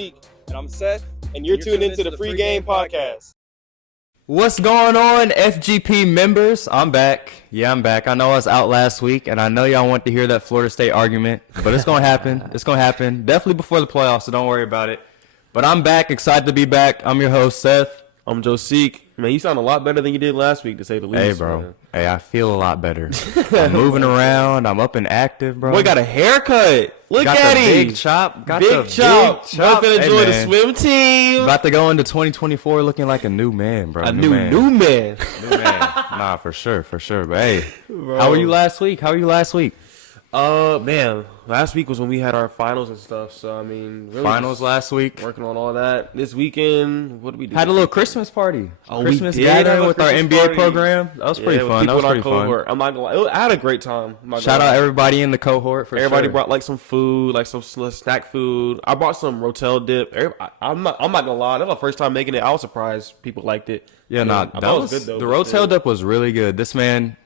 Josique. And I'm Seth. And you're tuned into the Free Game Podcast. What's going on, FGP members? I'm back. Yeah, I'm back. I know I was out last week, and I know y'all want to hear that Florida State argument, but it's going to happen. It's going to happen. Definitely before the playoffs, so don't worry about it. But I'm back. Excited to be back. I'm your host, Seth. I'm Josique. Man, you sound a lot better than you did last week, to say the least. Hey, bro. Man. Hey, I feel a lot better. I'm moving around. I'm up and active, bro. Boy, got a haircut. Look got at the him. Big chop. Got big the chop. Big chop. Hey, enjoy the swim team. About to go into 2024 looking like a new man, bro. A new man. New man. Nah, for sure. But hey, bro. How were you last week? Man, last week was when we had our finals and stuff. So I mean, really finals last week. Working on all that. This weekend, what did we do? Had a little Christmas party. Christmas gathering with our NBA party. program. That was pretty fun. That was pretty fun. I'm not gonna lie. I had a great time. Shout out everybody in the cohort for everybody sure. brought like some food, like some snack food. I brought some Rotel dip. I'm not gonna lie. That was my first time making it. I was surprised people liked it. Yeah, that was good though. The Rotel dip was really good. This man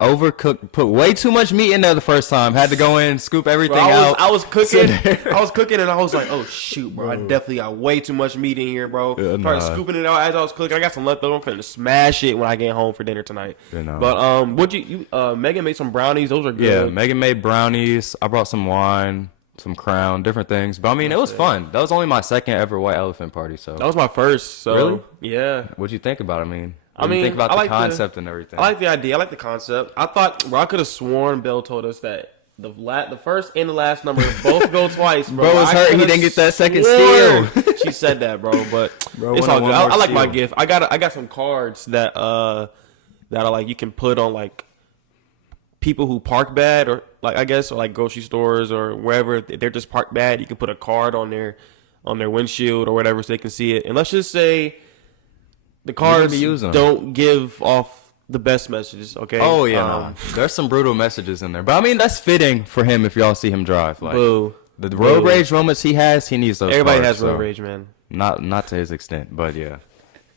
overcooked, put way too much meat in there the first time. Had to go in, scoop everything out. I was cooking, and I was like, "Oh shoot, bro! I definitely got way too much meat in here, bro." Started scooping it out as I was cooking. I got some leftover. I'm finna smash it when I get home for dinner tonight. But what you Megan made some brownies. Those are good. Yeah, Megan made brownies. I brought some wine, some Crown, different things. But I mean, it was fun. That was only my second ever white elephant party. So that was my first. So really, yeah. What'd you think about it? I mean, what do you think about I the like concept and everything? I like the idea. I like the concept. I thought, I could have sworn Bill told us that the first and the last number both go twice, bro. Bro was hurt. He didn't get that second steal. She said that, bro. But it's all good. I like my gift. I got some cards that are like you can put on like people who park bad, or like I guess, or like grocery stores or wherever they're just parked bad. You can put a card on their windshield or whatever so they can see it. And let's just say the cards don't give off the best messages, okay? Oh, yeah, there's some brutal messages in there. But, I mean, that's fitting for him if y'all see him drive. Like, boo. The road rage moments he has, he needs those Everybody cards, has road rage, man. Not to his extent, but yeah.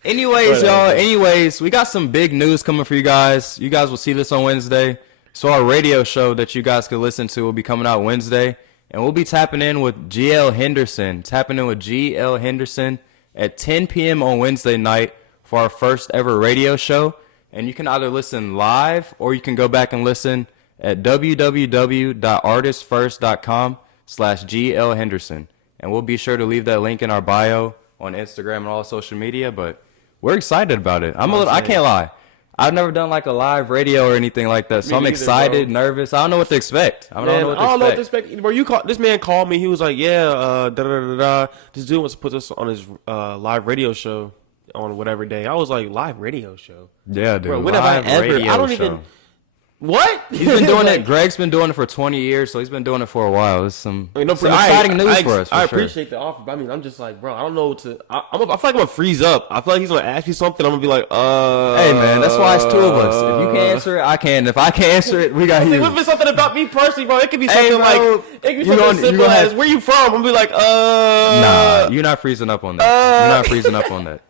Anyways, we got some big news coming for you guys. You guys will see this on Wednesday. So our radio show that you guys can listen to will be coming out Wednesday. And we'll be tapping in with GL Henderson. At 10 p.m. on Wednesday night for our first ever radio show. And you can either listen live or you can go back and listen at www.artistfirst.com/GL Henderson. And we'll be sure to leave that link in our bio on Instagram and all social media. But we're excited about it. I can't lie. I've never done like a live radio or anything like that. So I'm excited, nervous. I don't know what to expect. I don't know what to expect. Bro, this man called me. He was like, yeah, this dude wants to put us on his live radio show on whatever day. I was like, live radio show? Yeah, dude. Bro, when have I ever? I don't even. What? He's been doing it. Greg's been doing it for 20 years, so he's been doing it for a while. It's some exciting news for us. I appreciate the offer, but I mean, I'm just like, bro, I don't know what to. I feel like I'm gonna freeze up. I feel like he's gonna ask me something. I'm gonna be like, Hey, man, that's why it's two of us. If you can answer it, I can. If I can't answer it, we got you. What if it's something about me personally, bro? It could be something simple as, where you from? I'm gonna be like, Nah, you're not freezing up on that. You're not freezing up on that.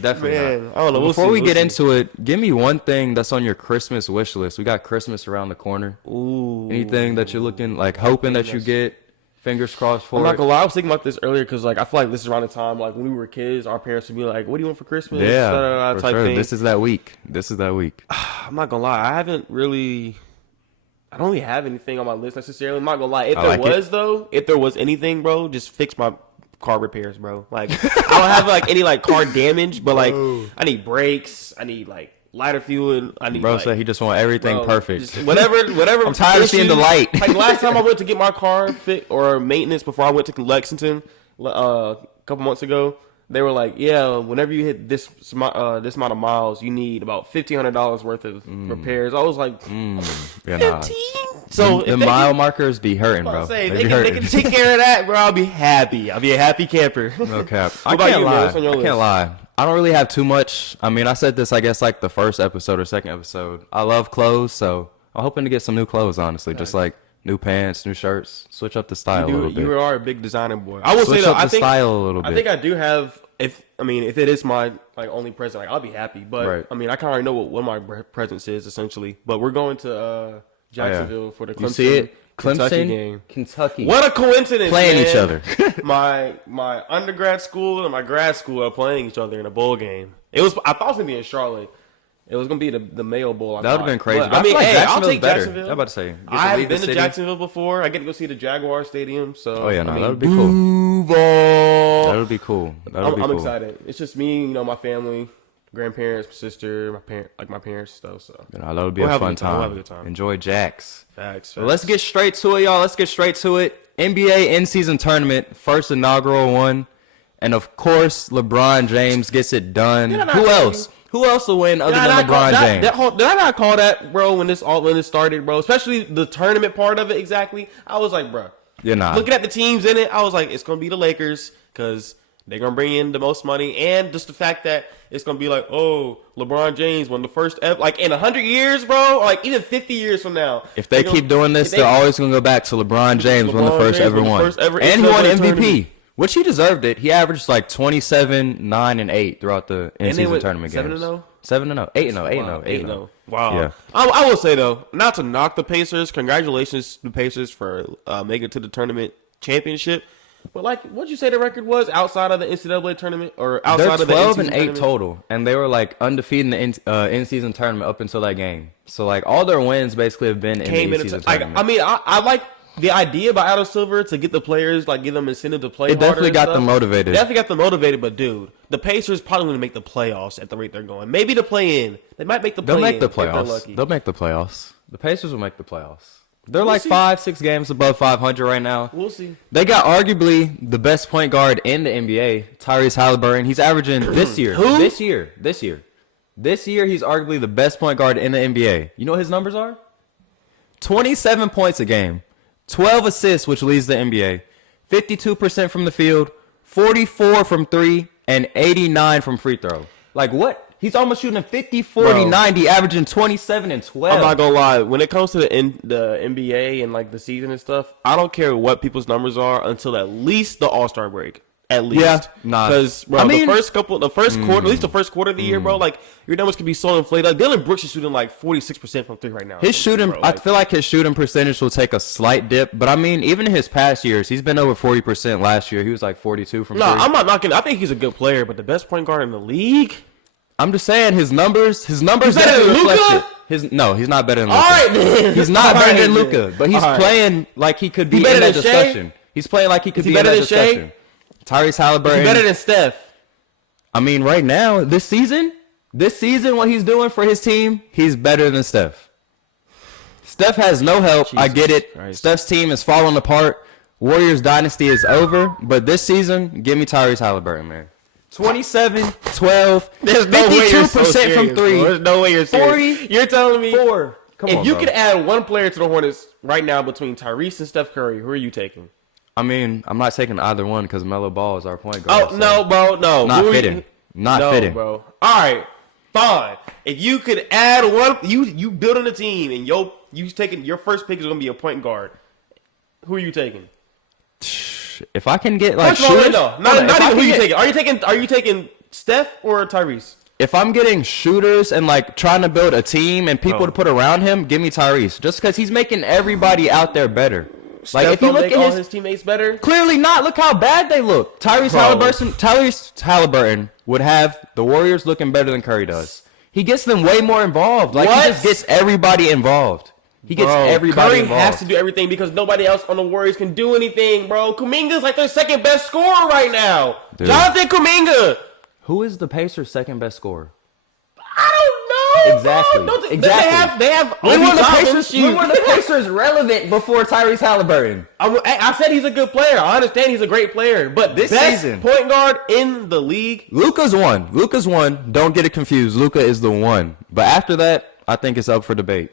Definitely not. I don't know. Before we get into it, give me one thing that's on your Christmas wish list. We got Christmas around the corner. Ooh. Anything that you're looking, like, hoping that you get, fingers crossed for I'm not gonna lie, I was thinking about this earlier because, like, I feel like this is around the time, like, when we were kids, our parents would be like, what do you want for Christmas? Yeah, for sure. Thing. This is that week. I'm not gonna lie. I don't really have anything on my list necessarily. I'm not gonna lie. If there was anything, bro, just fix my car repairs, bro. Like, I don't have like any like car damage, but like I need brakes, I need like lighter fuel, and I need. Bro said he just want everything perfect. Whatever. I'm tired of seeing the light. Like last time I went to get my car fit or maintenance before I went to Lexington a couple months ago, they were like, yeah, whenever you hit this amount of miles, you need about $1,500 worth of repairs. I was like, 15. So the mile markers be hurting, bro. They can take care of that, bro. I'll be happy. I'll be a happy camper. No cap. I can't lie. I don't really have too much. I mean, I said this, I guess, like the first episode or second episode. I love clothes, so I'm hoping to get some new clothes, honestly. Just like new pants, new shirts. Switch up the style a little bit. You are a big designer boy. I will say though, I think style a little bit. I think I do have. If it is my like only present, like I'll be happy. But I mean, I kind of already know what my presence is essentially. But we're going to Jacksonville for the Clemson. You see it? Clemson game. Kentucky. What a coincidence! Playing man. each other. my undergrad school and my grad school are playing each other in a bowl game. I thought it was gonna be in Charlotte. It was gonna be the Mayo Bowl. That would have been crazy. But, I mean, hey, I'll take better. Jacksonville. I'm about to say. I haven't been to Jacksonville before. I get to go see the Jaguar Stadium. So that would be cool. That would be cool. I'm excited. It's just me, my family, grandparents, my sister, my parents stuff. So that would be a fun time. We'll have a good time. Enjoy Jacks. Facts. So let's get straight to it, y'all. Let's get straight to it. NBA in-season tournament, first inaugural one, and of course, LeBron James gets it done. Who else? Who else will win other than LeBron James? Did I not call that, bro, when this started, bro? Especially the tournament part of it, exactly. I was like, bro. You're not. Looking at the teams in it, I was like, it's going to be the Lakers because they're going to bring in the most money. And just the fact that it's going to be like, oh, LeBron James won the first ever. Like, in 100 years, bro, or like even 50 years from now. If they keep doing this, they're always going to go back to LeBron James won the first ever one. And he won MVP. Which he deserved it. He averaged like 27, 9, and 8 throughout the in-season tournament games. 7-0? 7-0. 8-0. 8-0. Wow. Yeah. I will say, though, not to knock the Pacers. Congratulations to the Pacers for making it to the tournament championship. But, like, what'd you say the record was outside of the NCAA tournament? Or outside of the They're 12 in-season and 8 tournament? total. And they were, like, undefeated in the in-season tournament up until that game. So, like, all their wins basically have been in the in-season tournament. I mean, I like the idea by Adam Silver to get the players, like, give them incentive to play harder. It definitely got them motivated. Definitely got them motivated, but, dude, the Pacers probably going to make the playoffs at the rate they're going. Maybe to play in. They might make the play-in. They'll make the playoffs. They'll make the playoffs. The Pacers will make the playoffs. They're like 5-6 games above 500 right now. We'll see. They got arguably the best point guard in the NBA, Tyrese Halliburton. He's averaging this year. Who? This year, he's arguably the best point guard in the NBA. You know what his numbers are? 27 points a game. 12 assists, which leads the NBA. 52% from the field, 44 from 3, and 89 from free throw. Like, what? He's almost shooting 50, 40, 90, averaging 27 and 12. I'm not going to lie. When it comes to the NBA and, like, the season and stuff, I don't care what people's numbers are until at least the All-Star break. At least. Yeah, nah. Because, bro, the first quarter, at least the first quarter of the year, bro, like, your numbers can be so inflated. Like, Dylan Brooks is shooting, like, 46% from 3 right now. His shooting, bro, I feel like his shooting percentage will take a slight dip. But, I mean, even in his past years, he's been over 40% last year. He was, like, 42 from 3. No, I'm not knocking. I think he's a good player, but the best point guard in the league? I'm just saying his numbers he's better than Luka? No, he's not better than Luka. All right, man. He's not better than Luka, but he's playing like he could be in that discussion. He's playing like he could be in that discussion. Tyrese Halliburton. He's better than Steph. I mean, right now, this season, what he's doing for his team, he's better than Steph. Steph has no help. Jesus I get it. Christ. Steph's team is falling apart. Warriors dynasty is over, but this season, give me Tyrese Halliburton, man. 27, 12, 52% from 3. Bro. There's no way you're serious. 40, you're telling me 4. If you could add one player to the Hornets right now between Tyrese and Steph Curry, who are you taking? I mean, I'm not taking either one because Melo Ball is our point guard. Oh, so no, bro, no. Not fitting. Not fitting. Bro. All right, fine. If you could add one, you building a team and you taking your first pick is going to be a point guard. Who are you taking? If I can get like shooters, not even who you taking. Are you taking Steph or Tyrese? If I'm getting shooters and like trying to build a team and people to put around him, give me Tyrese. Just because he's making everybody out there better. Like Steph if you look at his teammates better, clearly not. Look how bad they look. Tyrese Halliburton would have the Warriors looking better than Curry does. He gets them way more involved. Like he just gets everybody involved. He gets everybody involved. Curry has to do everything because nobody else on the Warriors can do anything, bro. Kuminga's like their second best scorer right now. Dude. Jonathan Kuminga. Who is the Pacers' second best scorer? I don't know. Exactly. Bro. Exactly. They have. When were the Pacers relevant before Tyrese Halliburton? I said he's a good player. I understand he's a great player, but this season, point guard in the league. Luka's one. Don't get it confused. Luka is the one. But after that, I think it's up for debate.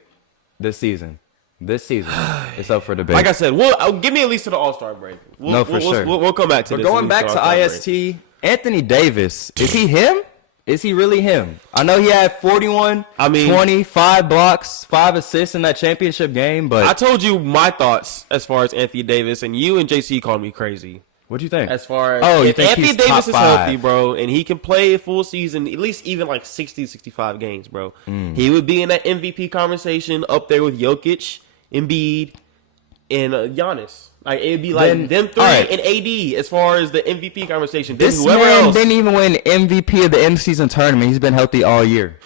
This season, it's up for debate. Like I said, give me at least to the All-Star break. Sure. We'll come back to this. But going back to IST, break. Anthony Davis, is he him? Is he really him? I know he had 20, 5 blocks, 5 assists in that championship game, but... I told you my thoughts as far as Anthony Davis, and you and JC called me crazy. What'd you think? As far as if Anthony Davis is healthy, bro, and he can play a full season, at least even like 60, 65 games, bro, he would be in that MVP conversation up there with Jokic, Embiid, Giannis. Like it'd be like them three and AD as far as the MVP conversation. This man didn't even win MVP of the end season tournament. He's been healthy all year.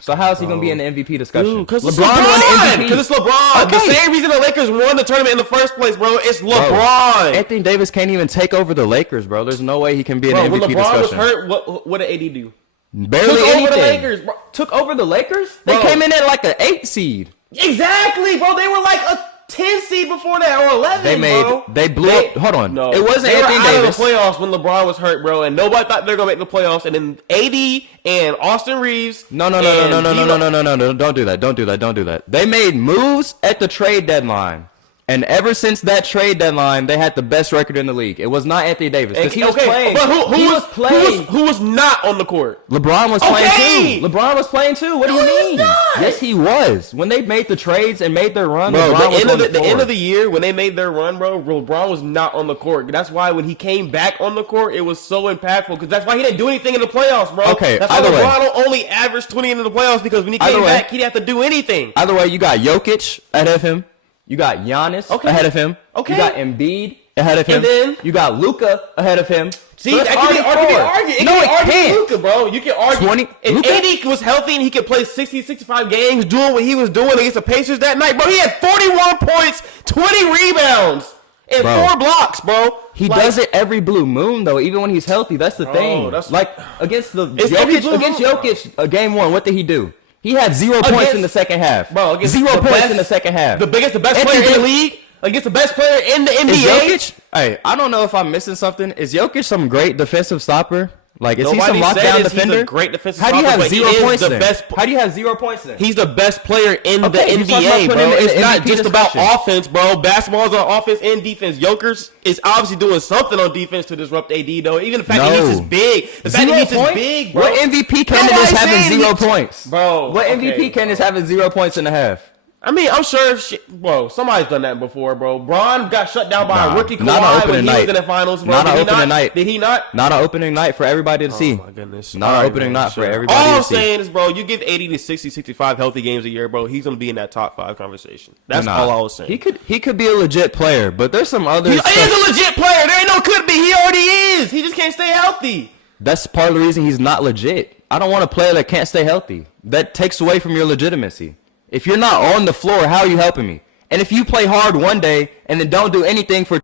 So how is he gonna be in the MVP discussion? Because LeBron won MVP. Because it's LeBron. Okay. The same reason the Lakers won the tournament in the first place, bro. It's LeBron. Bro, Anthony Davis can't even take over the Lakers, bro. There's no way he can be in the MVP discussion. When LeBron was hurt, what did AD do? Barely took anything. Over the Lakers, bro. Took over the Lakers? They came in at like an 8 seed. Exactly, bro. They were like a 10 seed before that, or 11. They blew up. Hold on. No, it wasn't they Anthony were out Davis. Of the playoffs when LeBron was hurt, bro, and nobody thought they were gonna make the playoffs. And then AD and Austin Reeves. No. Don't do that. They made moves at the trade deadline. And ever since that trade deadline, they had the best record in the league. It was not Anthony Davis because he was playing. But who was not on the court? LeBron was playing too. LeBron was playing too. What do you mean? Yes, he was. When they made the trades and made their run, bro, LeBron was on the floor. The end of the year when they made their run, bro, LeBron was not on the court. That's why when he came back on the court, it was so impactful because that's why he didn't do anything in the playoffs, bro. Okay, that's why LeBron only averaged 20 in the playoffs because when he came back, he didn't have to do anything. Either way, you got Jokic ahead of him. You got Giannis ahead of him. Okay. You got Embiid ahead of him. And then you got Luka ahead of him. See, that can be argued. No, it can't. Luka, bro. You can argue. If AD was healthy and he could play 60, 65 games doing what he was doing against the Pacers that night, bro, he had 41 points, 20 rebounds, and 4 blocks, bro. He does it every blue moon, though, even when he's healthy. That's the thing. Like, against Jokic, game 1, what did he do? He had 0 points in the second half. Bro, 0 points in the second half. The best player in the league against the best player in the NBA. Is Jokic? Hey, I don't know if I'm missing something. Is Jokic some great defensive stopper? Like, is he some lockdown defender? He's a great defensive stopper. How do you have 0 points then? How do you have 0 points then? He's the best player in the NBA, bro. It's not just about offense, bro. Basketball is on offense and defense. Jokic is obviously doing something on defense to disrupt AD, though. Even the fact that he's just big. The fact that he's just big, bro. What MVP candidate is having 0 points? Bro. What MVP candidate is having 0 points in a half? I mean, I'm sure, bro, somebody's done that before, bro. Bron got shut down by a rookie Kawhi when he was in the finals, bro. Not an opening night. Did he not? Not an opening night for everybody to see. Oh, my goodness. Not an opening night for everybody to see. All I'm saying is, bro, you give 80 to 60, 65 healthy games a year, bro, he's going to be in that top 5 conversation. That's all I was saying. He could be a legit player, but there's some other He is a legit player. There ain't no could be. He already is. He just can't stay healthy. That's part of the reason he's not legit. I don't want a player that can't stay healthy. That takes away from your legitimacy. If you're not on the floor, how are you helping me? And if you play hard one day and then don't do anything for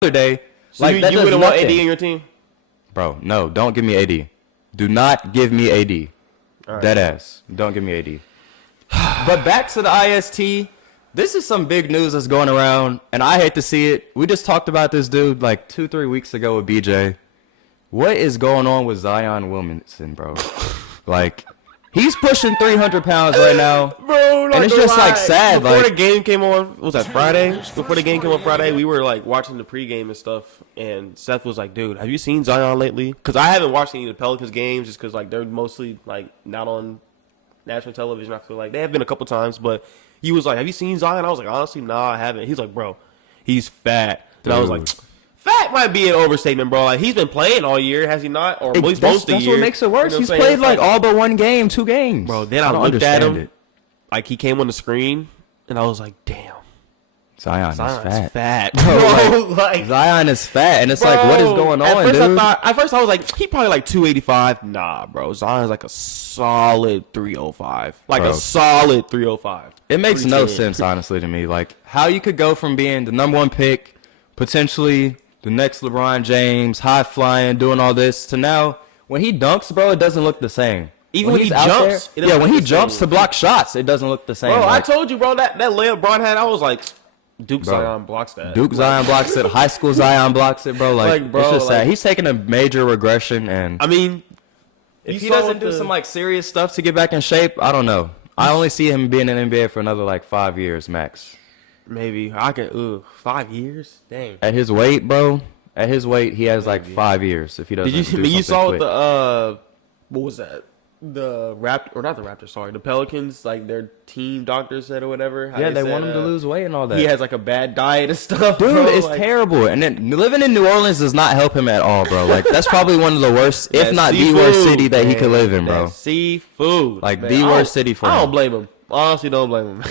other day, so like you wouldn't want AD in your team? Bro, no, don't give me AD. Do not give me AD. Right. Dead ass. Don't give me AD. But back to the IST. This is some big news that's going around, and I hate to see it. We just talked about this dude like 2-3 weeks ago with BJ. What is going on with Zion Williamson, bro? Like... He's pushing 300 pounds right now, bro. And it's just like sad. Before the game came on, what was that Friday? Before the game came on Friday, we were like watching the pregame and stuff. And Seth was like, "Dude, have you seen Zion lately?" Because I haven't watched any of the Pelicans games, just because like they're mostly like not on national television. I feel like they have been a couple times, but he was like, "Have you seen Zion?" I was like, "Honestly, nah, I haven't." He's like, "Bro, he's fat." And I was like, fat might be an overstatement, bro. Like, he's been playing all year, has he not? Or at least most of the year. That's what makes it worse. He's played like all but 1 game, 2 games. Bro, then I looked at him, like he came on the screen, and I was like, damn. Zion's fat. Bro, like, Zion is fat, and it's like, what is going on, dude? At first I was like, he probably like 285. Nah, bro. Zion's like a solid 305. Like a solid 305. It makes no sense, honestly, to me. Like, how you could go from being the number 1 pick, potentially the next LeBron James, high flying, doing all this, to now, when he dunks, bro, it doesn't look the same. Even when he jumps, when he jumps to block shots, it doesn't look the same. Bro, I told you, bro, that layup Bron had, I was like, Zion blocks that. Zion blocks it. High school Zion blocks it, bro. Like bro, it's just sad. He's taking a major regression, and I mean, if he doesn't do some like serious stuff to get back in shape, I don't know. I only see him being in the NBA for another like 5 years max. Maybe I can. 5 years? Dang. At his weight, bro. At his weight, he has like 5 years if he doesn't. You saw quick. The what was that? The the Pelicans, like their team doctor said or whatever. Yeah, they want him to lose weight and all that. He has like a bad diet and stuff. Dude, bro. it's terrible. And then living in New Orleans does not help him at all, bro. Like that's probably one of the worst, if not the worst city that he could live in, bro. Seafood. Like the worst city for him. I don't blame him. Honestly, don't blame him.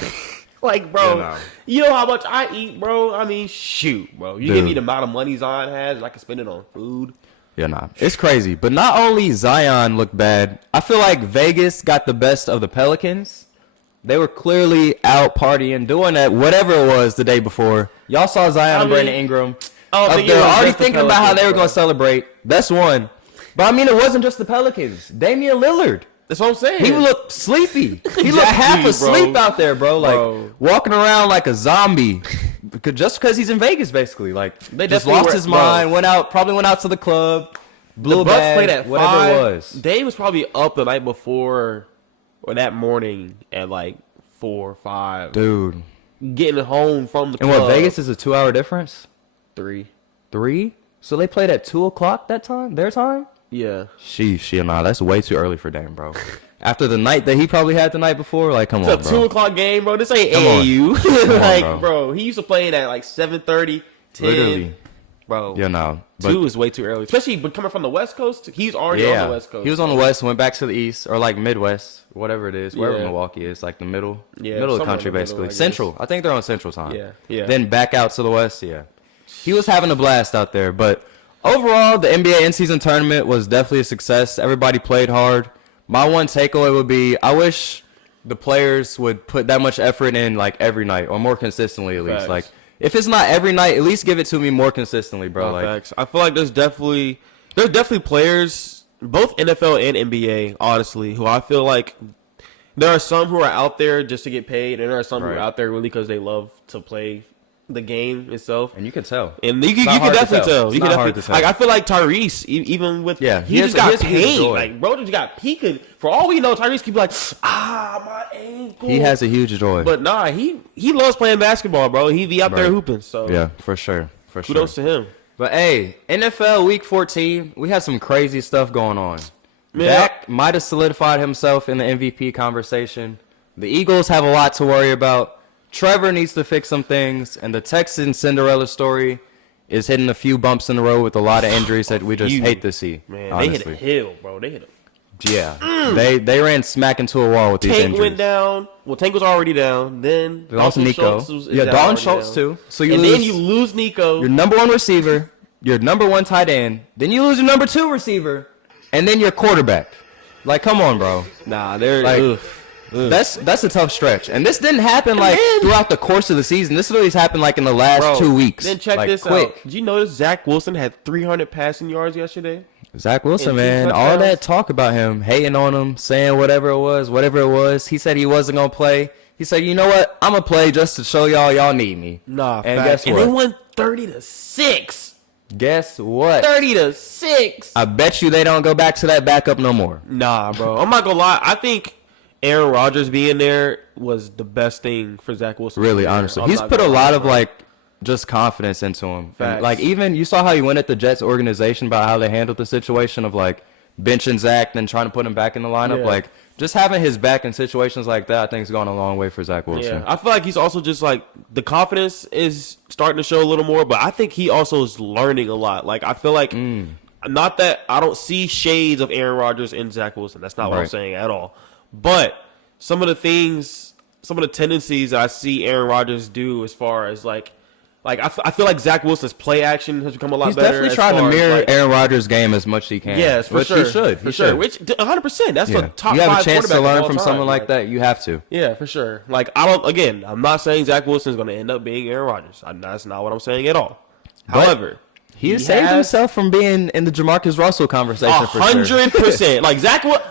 Like, bro, you know how much I eat, bro? I mean, shoot, bro. You give me the amount of money Zion has, and I can spend it on food. Yeah, nah. It's crazy. But not only Zion looked bad, I feel like Vegas got the best of the Pelicans. They were clearly out partying, doing that, whatever it was the day before. Y'all saw Zion and Brandon Ingram up there already thinking about how they were going to celebrate. That's one. But, I mean, it wasn't just the Pelicans. Damian Lillard. That's what I'm saying. He looked sleepy. He looked half asleep out there, bro. Like, walking around like a zombie. Just because he's in Vegas, basically. Like, they just lost his mind, probably went out to the club, blew a bag, played at whatever 5. It was. Dave was probably up the night before or that morning at like 4 or 5. Dude. Getting home from the club. And what, Vegas is a 2-hour difference? 3. 3? So they played at 2 o'clock that time? Their time? Yeah. Nah, that's way too early for Dame, bro. After the night that he probably had the night before, like, come on, bro. It's a 2 o'clock game, bro. This ain't AAU. Like, bro, he used to play at like 7:30, 10. Literally. Bro. Yeah, no. 2 is way too early. Especially coming from the West Coast. He's already on the West Coast. He was on the West, went back to the East, or like Midwest, whatever it is, wherever Milwaukee is, like the middle of the country, basically. Central. I think they're on Central time. Yeah. Then back out to the West, He was having a blast out there, but overall, the NBA in-season tournament was definitely a success. Everybody played hard. My one takeaway would be, I wish the players would put that much effort in, like, every night, or more consistently, at least. Facts. Like, if it's not every night, at least give it to me more consistently, bro. Like, facts. I feel like there's definitely players, both NFL and NBA, honestly, who I feel like there are some who are out there just to get paid, and there are some who are out there really because they love to play the game itself, and you can tell, and you can definitely tell. You can definitely tell. Like, I feel like Tyrese, even with he just got paid. Like, bro, just got peaked. For all we know, Tyrese could be like, my ankle. He has a huge joy, but nah, he loves playing basketball, bro. He be out there hooping. So yeah, for sure. Kudos to him. But hey, NFL Week 14, we had some crazy stuff going on. Dak might have solidified himself in the MVP conversation. The Eagles have a lot to worry about. Trevor needs to fix some things, and the Texans Cinderella story is hitting a few bumps in the road with a lot of injuries that we just hate to see. Man, honestly. They hit a hill, bro. They hit a... Yeah. They ran smack into a wall with these injuries. Tank went down. Well, Tank was already down. Then also Nico. Dalton Schultz too. So then you lose Nico. Your number 1 receiver, your number 1 tight end. Then you lose your number 2 receiver, and then your quarterback. Like, come on, bro. Nah, they're like... That's a tough stretch, and this didn't happen like throughout the course of the season. This literally happened like in the last 2 weeks. Then check this out. Did you notice Zach Wilson had 300 passing yards yesterday? Zach Wilson, man, all that talk about him, hating on him, saying whatever it was. He said he wasn't gonna play. He said, you know what? I'm gonna play just to show y'all need me. Nah, and guess what? And they won 30-6. Guess what? 30-6. I bet you they don't go back to that backup no more. Nah, bro. I'm not gonna lie. I think Aaron Rodgers being there was the best thing for Zach Wilson. Really, honestly. He's put a lot of, like, just confidence into him. And, like, even you saw how he went at the Jets organization about how they handled the situation of, like, benching Zach, then trying to put him back in the lineup. Yeah. Like, just having his back in situations like that, I think, has gone a long way for Zach Wilson. Yeah, I feel like he's also just, like, the confidence is starting to show a little more, but I think he also is learning a lot. Like, I feel like, not that I don't see shades of Aaron Rodgers in Zach Wilson. That's not what I'm saying at all. But some of the tendencies I see Aaron Rodgers do as far as like I feel like Zach Wilson's play action has become a lot better. He's definitely trying to mirror Aaron Rodgers' game as much as he can. Yes, for sure. He should. For sure. Which 100%. That's the top 5 quarterback. You have a chance to learn from someone like that. You have to. Yeah, for sure. Like, I'm not saying Zach Wilson is going to end up being Aaron Rodgers. That's not what I'm saying at all. However, he has saved himself from being in the Jamarcus Russell conversation for 100%. Like,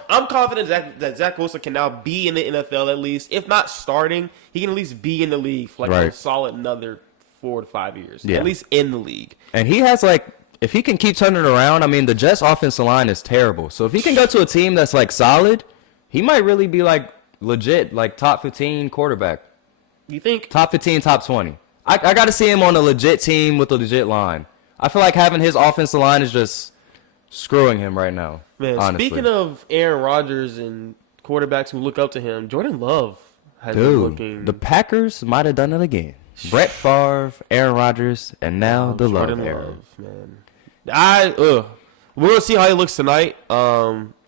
I'm confident that Zach Wilson can now be in the NFL at least. If not starting, he can at least be in the league for like a solid another 4 to 5 years. Yeah. At least in the league. And he has, like, if he can keep turning it around, I mean, the Jets' offensive line is terrible. So if he can go to a team that's, like, solid, he might really be, like, legit, like, top 15 quarterback. You think? Top 15, top 20. I got to see him on a legit team with a legit line. I feel like having his offensive line is just screwing him right now. Man, honestly. Speaking of Aaron Rodgers and quarterbacks who look up to him, Jordan Love has been looking. The Packers might have done it again. Brett Favre, Aaron Rodgers, and now the Love era. Man. We're gonna see how he looks tonight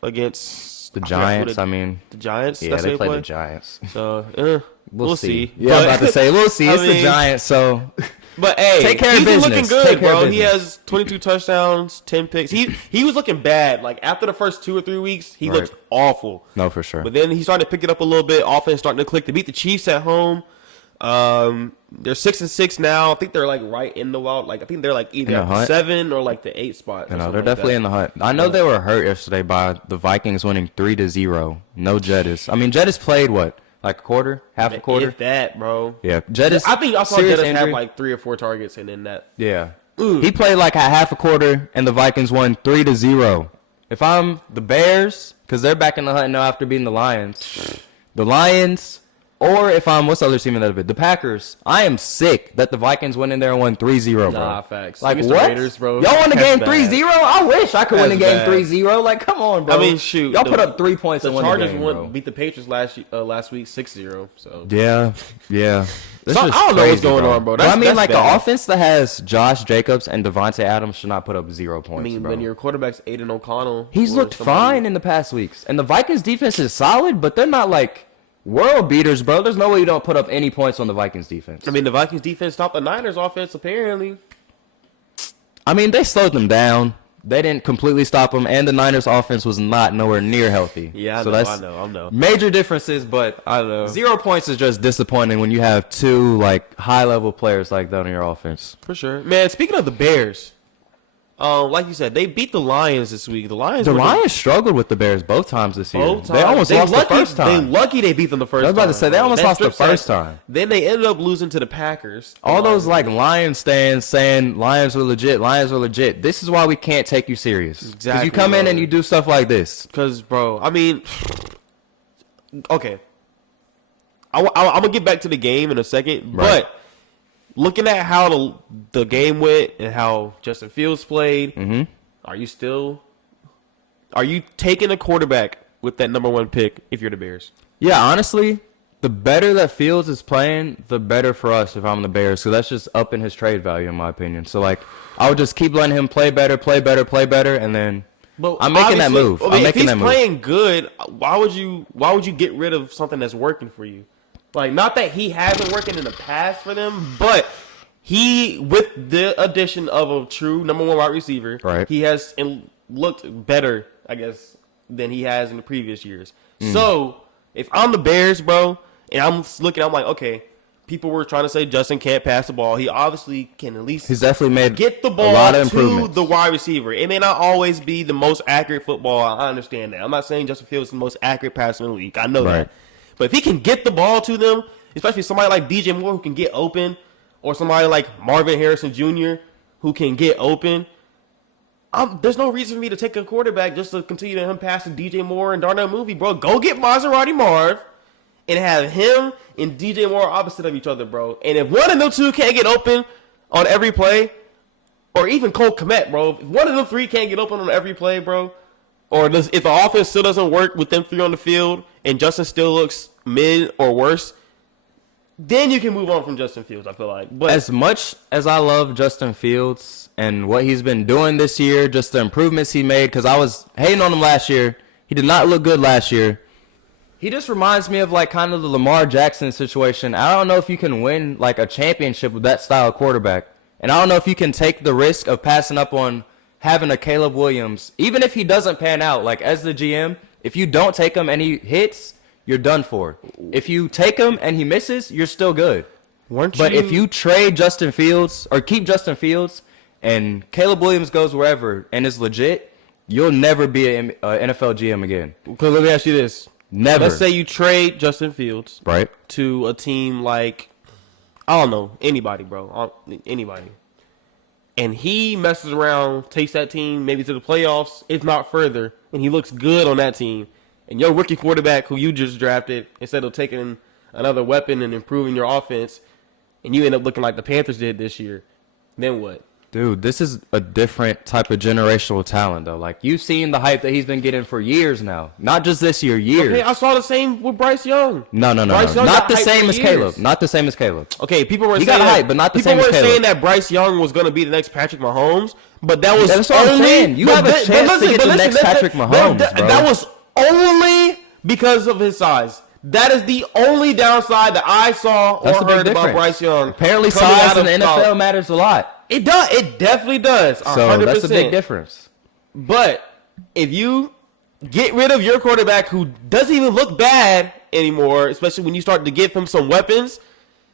against The Giants, the Giants. Yeah, that's they play the Giants. So we'll see. Yeah, I'm about to say we'll see. It's the Giants, so. But hey, take care he's of business. Been looking good, bro. He has 22 touchdowns, 10 picks. He was looking bad. Like after the first 2 or 3 weeks, he looked awful. No, for sure. But then he started to pick it up a little bit. Offense starting to click. They beat the Chiefs at home. They're 6-6 now. I think they're like right in the wild. Like I think they're like either at the 7 or like the 8 spot. No, they're definitely in the hunt. I know they were hurt yesterday by the Vikings winning 3-0. No Jettis. Jettis played what? Like a quarter? Half a quarter? If that, bro. Yeah. Jettis. I think I saw Jettis have like 3 or 4 targets and then that. Yeah. He played like a half a quarter and the Vikings won 3-0. If I'm the Bears, because they're back in the hunt now after beating the Lions, or if I'm, what's the other team in that bit? The Packers. I am sick that the Vikings went in there and won 3-0, bro. Nah, facts. Like, what? what? Raiders, bro. Y'all won the game 3-0? I wish I could win the game 3-0. Like, come on, bro. Shoot. Y'all put up 3 points and won the game, Chargers beat the Patriots last week 6-0. So yeah. So I don't know what's going on, bro. That's the offense that has Josh Jacobs and Devontae Adams should not put up 0 points, bro. When your quarterback's Aiden O'Connell. He's looked fine in the past weeks. And the Vikings defense is solid, but they're not like world beaters, bro. There's no way you don't put up any points on the Vikings defense. The Vikings defense stopped the Niners offense, apparently. They slowed them down. They didn't completely stop them, and the Niners offense was not nowhere near healthy. Yeah, I know. Major differences, but I know. 0 points is just disappointing when you have 2 like high-level players like that on your offense. For sure. Man, speaking of the Bears, like you said, they beat the Lions this week. The Lions struggled with the Bears both times this year. They almost lost the first time. They lucky they beat them the first time. I was about to say, they almost lost the first time. Then they ended up losing to the Packers. All those like Lions stands saying Lions were legit. This is why we can't take you serious. Exactly. Because you come in and you do stuff like this. Because, bro, okay. I'm going to get back to the game in a second, but looking at how the game went and how Justin Fields played, are you taking a quarterback with that number 1 pick if you're the Bears? Yeah, honestly, the better that Fields is playing, the better for us if I'm the Bears. So that's just upping his trade value, in my opinion. So, I would just keep letting him play better, and then I'm making that move. If he's playing good, why would you get rid of something that's working for you? Like, not that he hasn't working in the past for them, but he, with the addition of a true number 1 wide receiver, he has looked better, I guess, than he has in the previous years. So, if I'm the Bears, bro, and I'm like, okay, people were trying to say Justin can't pass the ball. He obviously can at least he's definitely get the ball to the wide receiver. It may not always be the most accurate football. I understand that. I'm not saying Justin Fields is the most accurate passer in the league. I know that. But if he can get the ball to them, especially somebody like DJ Moore who can get open, or somebody like Marvin Harrison Jr. who can get open, there's no reason for me to take a quarterback just to continue to him pass to DJ Moore and Darnell Mooney, bro. Go get Maserati Marv and have him and DJ Moore opposite of each other, bro. And if one of them 2 can't get open on every play, or even Cole Kmet, bro, if one of them 3 can't get open on every play, bro, or if the offense still doesn't work with them 3 on the field and Justin still looks mid or worse, then you can move on from Justin Fields, I feel like. But as much as I love Justin Fields and what he's been doing this year, just the improvements he made, because I was hating on him last year. He did not look good last year. He just reminds me of like kind of the Lamar Jackson situation. I don't know if you can win like a championship with that style of quarterback. And I don't know if you can take the risk of passing up on having a Caleb Williams. Even if he doesn't pan out, like as the GM, if you don't take him and he hits, you're done for. If you take him and he misses, you're still good. But if you trade Justin Fields or keep Justin Fields and Caleb Williams goes wherever and is legit, you'll never be an NFL GM again. Because let me ask you this. Never. Let's say you trade Justin Fields to a team like, I don't know, anybody, bro. Anybody. And he messes around, takes that team maybe to the playoffs, if not further, and he looks good on that team. And your rookie quarterback who you just drafted, instead of taking another weapon and improving your offense, and you end up looking like the Panthers did this year, then what? Dude, this is a different type of generational talent, though. Like, you've seen the hype that he's been getting for years now. Not just this year, years. Okay, I saw the same with Bryce Young. No. Not the same as Caleb. Not the same as Caleb. Okay, people were saying got hype, but not the same as Caleb. People were saying that Bryce Young was going to be the next Patrick Mahomes, but that was That's what I'm saying. You have a chance to get the next Patrick Mahomes, bro. That was only because of his size. That is the only downside that I saw or heard about Bryce Young. Apparently, size in the NFL matters a lot. It does. It definitely does. 100%. So that's a big difference. But if you get rid of your quarterback who doesn't even look bad anymore, especially when you start to give him some weapons,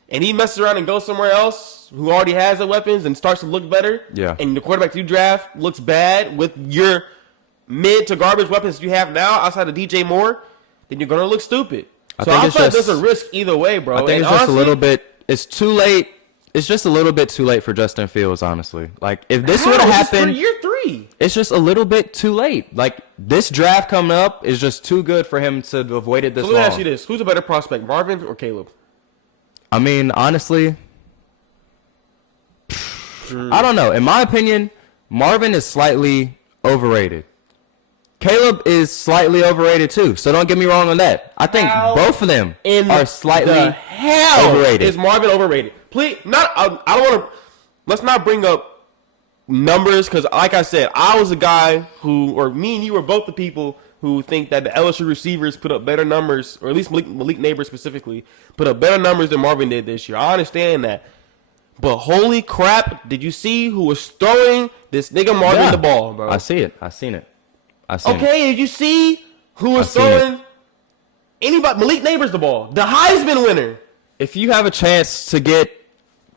and he messes around and goes somewhere else who already has the weapons and starts to look better, and the quarterback you draft looks bad with your mid to garbage weapons you have now outside of DJ Moore, then you're going to look stupid. I feel like there's a risk either way, bro. I think it's just a little bit. It's too late. It's just a little bit too late for Justin Fields, honestly. Like, if this would have happened, year 3, it's just a little bit too late. Like, this draft coming up is just too good for him to have waited this long. So let me ask you this: who's a better prospect, Marvin or Caleb? I mean, honestly, I don't know. In my opinion, Marvin is slightly overrated. Caleb is slightly overrated too, so don't get me wrong on that. I think both of them are slightly overrated. Is Marvin overrated? Please, I don't want to. Let's not bring up numbers because, like I said, I was a guy who, or me and you were both the people who think that the LSU receivers put up better numbers, or at least Malik Neighbors specifically, put up better numbers than Marvin did this year. I understand that. But holy crap, did you see who was throwing this nigga Marvin the ball, bro? I see it. I seen it. Did you see who was throwing anybody? Malik Neighbors the ball, the Heisman winner. If you have a chance to get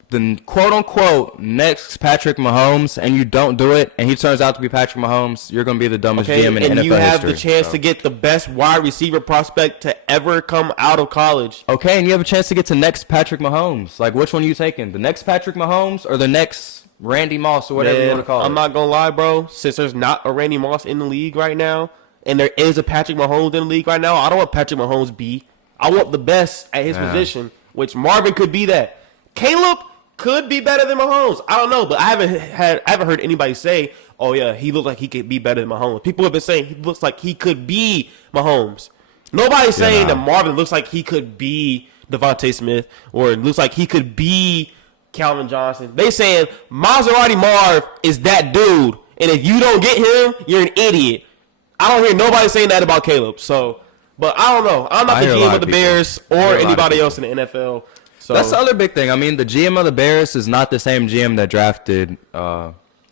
the quote-unquote next Patrick Mahomes and you don't do it and he turns out to be Patrick Mahomes, you're going to be the dumbest GM in NFL history. And you have the chance to get the best wide receiver prospect to ever come out of college. Okay, and you have a chance to get to next Patrick Mahomes. Like, which one are you taking? The next Patrick Mahomes or the next Randy Moss or whatever you want to call it? I'm not going to lie, bro. Since there's not a Randy Moss in the league right now and there is a Patrick Mahomes in the league right now, I don't want Patrick Mahomes be. I want the best at his position, which Marvin could be that. Caleb could be better than Mahomes. I don't know, but I haven't heard anybody say, "Oh yeah, he looks like he could be better than Mahomes." People have been saying he looks like he could be Mahomes. Nobody's saying that Marvin looks like he could be Devontae Smith or it looks like he could be Calvin Johnson. They saying Maserati Marv is that dude, and if you don't get him, you're an idiot. I don't hear nobody saying that about Caleb. So, but I don't know. I'm not the GM of the Bears or anybody else in the NFL. So that's the other big thing. I mean, the GM of the Bears is not the same GM that drafted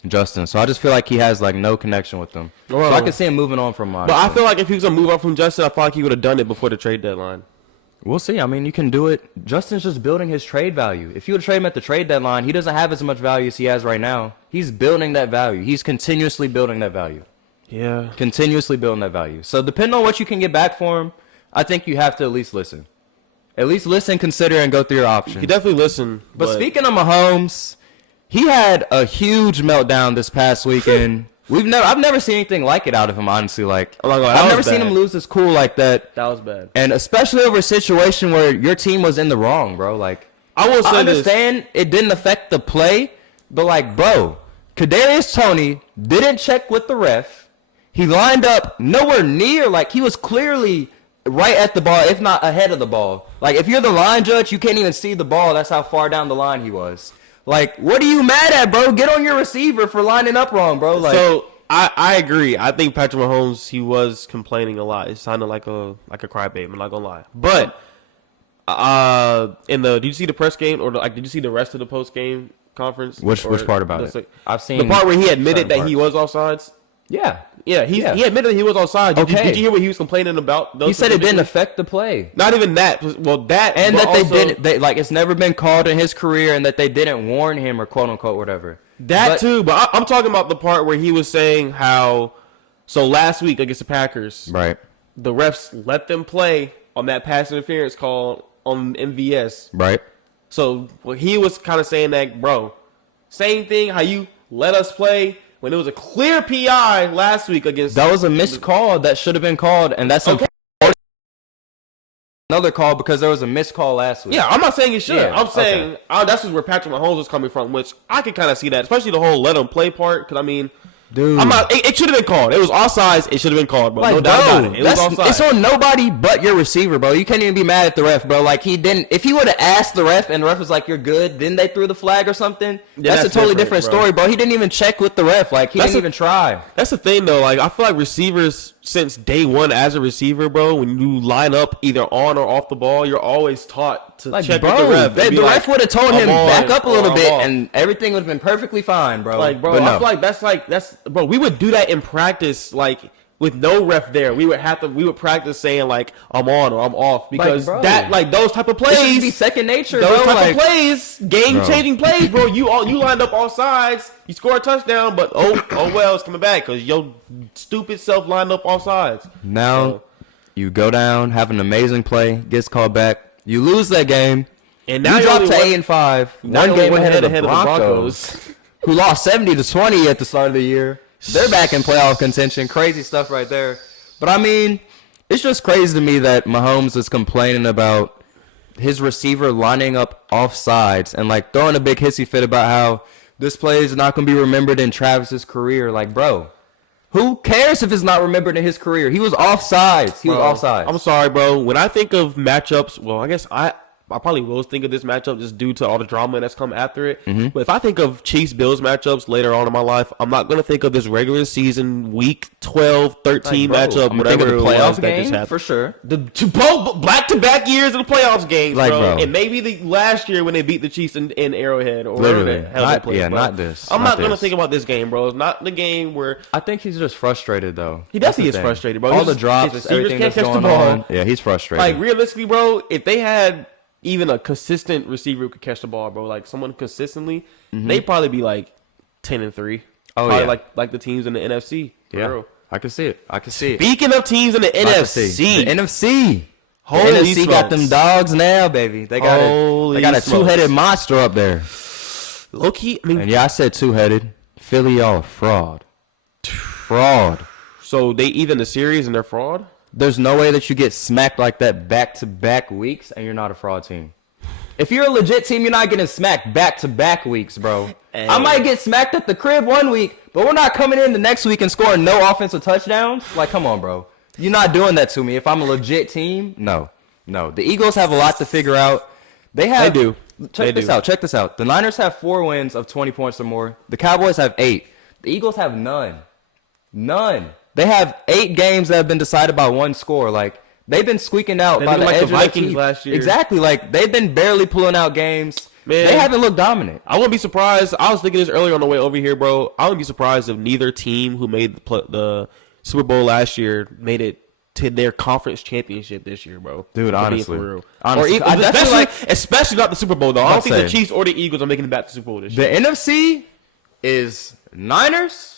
Justin. So I just feel like he has like no connection with them. So I can see him moving on from mine. But I feel like if he was gonna move on from Justin, I feel like he would have done it before the trade deadline. We'll see. I mean, you can do it. Justin's just building his trade value. If you would trade him at the trade deadline, he doesn't have as much value as he has right now. He's building that value. He's continuously building that value. Yeah. Continuously building that value. So depending on what you can get back for him, I think you have to at least listen. At least listen, consider, and go through your options. You definitely listen. But speaking of Mahomes, he had a huge meltdown this past weekend. I've never seen anything like it out of him, honestly. Like, I've never seen him lose his cool like that. That was bad. And especially over a situation where your team was in the wrong, bro. Like, I understand it didn't affect the play, but like, bro, Kadarius Toney didn't check with the ref. He lined up nowhere near, like, he was clearly right at the ball, if not ahead of the ball. Like, if you're the line judge, you can't even see the ball. That's how far down the line he was. Like, what are you mad at, bro? Get on your receiver for lining up wrong, bro. Like, so I agree. I think Patrick Mahomes, he was complaining a lot. It sounded like a crybaby. I'm not gonna lie. But did you see the press game or did you see the rest of the post game conference? Which part about it? I've seen the part where he admitted that he was offsides. Yeah, he admitted that he was offside. Did you hear what he was complaining about? He said it didn't affect the play. Not even that. Well, that and that also, they didn't. Like, it's never been called in his career, and that they didn't warn him or quote unquote whatever. Too, but I'm talking about the part where he was saying how. So last week against the Packers, right? The refs let them play on that pass interference call on MVS, right? So he was kind of saying that, bro, same thing. How you let us play. When it was a clear PI last week against... That was a missed call that should have been called, and that's another call because there was a missed call last week. Yeah, I'm not saying it should. I'm saying that's just where Patrick Mahomes was coming from, which I could kind of see that, especially the whole let him play part, because, I mean... Dude. It should have been called. It was offsides. It should have been called, bro. Like, no doubt about it. It was offside. It's on nobody but your receiver, bro. You can't even be mad at the ref, bro. Like, he didn't. If he would have asked the ref and the ref was like, "You're good," then they threw the flag or something. Yeah, that's a totally different story, bro. He didn't even check with the ref. Like, he didn't even try. That's the thing, though. Like, I feel like receivers since day one as a receiver, bro, when you line up either on or off the ball, you're always taught to check with the ref. The ref would have told him back up a little bit, and everything would have been perfectly fine, bro. Like, bro, I feel like that's bro. We would do that in practice, like with no ref there. We would practice saying like I'm on or I'm off because those type of plays should be second nature. Those type of plays, game changing plays, bro. You lined up all sides. You score a touchdown, but oh well, it's coming back because your stupid self lined up all sides. Now you go down, have an amazing play, gets called back. You lose that game, and now you drop to 8-5. One game ahead of the Broncos, who lost 70-20 at the start of the year. They're back in playoff contention. Crazy stuff right there. But I mean, it's just crazy to me that Mahomes is complaining about his receiver lining up off sides and like throwing a big hissy fit about how this play is not going to be remembered in Travis's career. Like, bro, who cares if it's not remembered in his career? He was offsides. I'm sorry, bro. When I think of matchups, well, I guess I probably will think of this matchup just due to all the drama that's come after it. Mm-hmm. But if I think of Chiefs-Bills matchups later on in my life, I'm not going to think of this regular season week 12, 13 matchup, whatever the playoff game, that just happened. For sure. Both back-to-back years of the playoffs games, like, bro. And maybe the last year when they beat the Chiefs in Arrowhead. Or literally. Not this. I'm not going to think about this game, bro. It's not the game where... I think he's just frustrated, though. He definitely is frustrated, bro. All the drops, everything that's going on. Yeah, he's frustrated. Like, realistically, bro, if they had... even a consistent receiver who could catch the ball, bro. Like someone consistently, they'd probably be like 10-3. Oh probably yeah, like the teams in the NFC. Real. I can see it. Speaking of teams in the NFC, the NFC. Holy the NFC smokes. got them dogs now, baby. They got a two-headed monster up there. Low key, I mean, and I said two-headed. Philly, y'all fraud. So they even the series and they're fraud. There's no way that you get smacked like that back-to-back weeks and you're not a fraud team. If you're a legit team, you're not getting smacked back-to-back weeks, bro. Hey. I might get smacked at the crib one week, but we're not coming in the next week and scoring no offensive touchdowns. Like, come on, bro. You're not doing that to me. If I'm a legit team, no. The Eagles have a lot to figure out. They do. Check this out. The Niners have 4 wins of 20 points or more. The Cowboys have 8. The Eagles have none. They have 8 games that have been decided by 1 score. Like, they've been squeaking out by the edge of the Vikings last year. Exactly. Like, they've been barely pulling out games. Man, they haven't looked dominant. I wouldn't be surprised. I was thinking this earlier on the way over here, bro. I wouldn't be surprised if neither team who made the Super Bowl last year made it to their conference championship this year, bro. Dude, honestly. Or even, especially not the Super Bowl, though. I don't think the Chiefs or the Eagles are making it back to the Super Bowl this year. The NFC is Niners.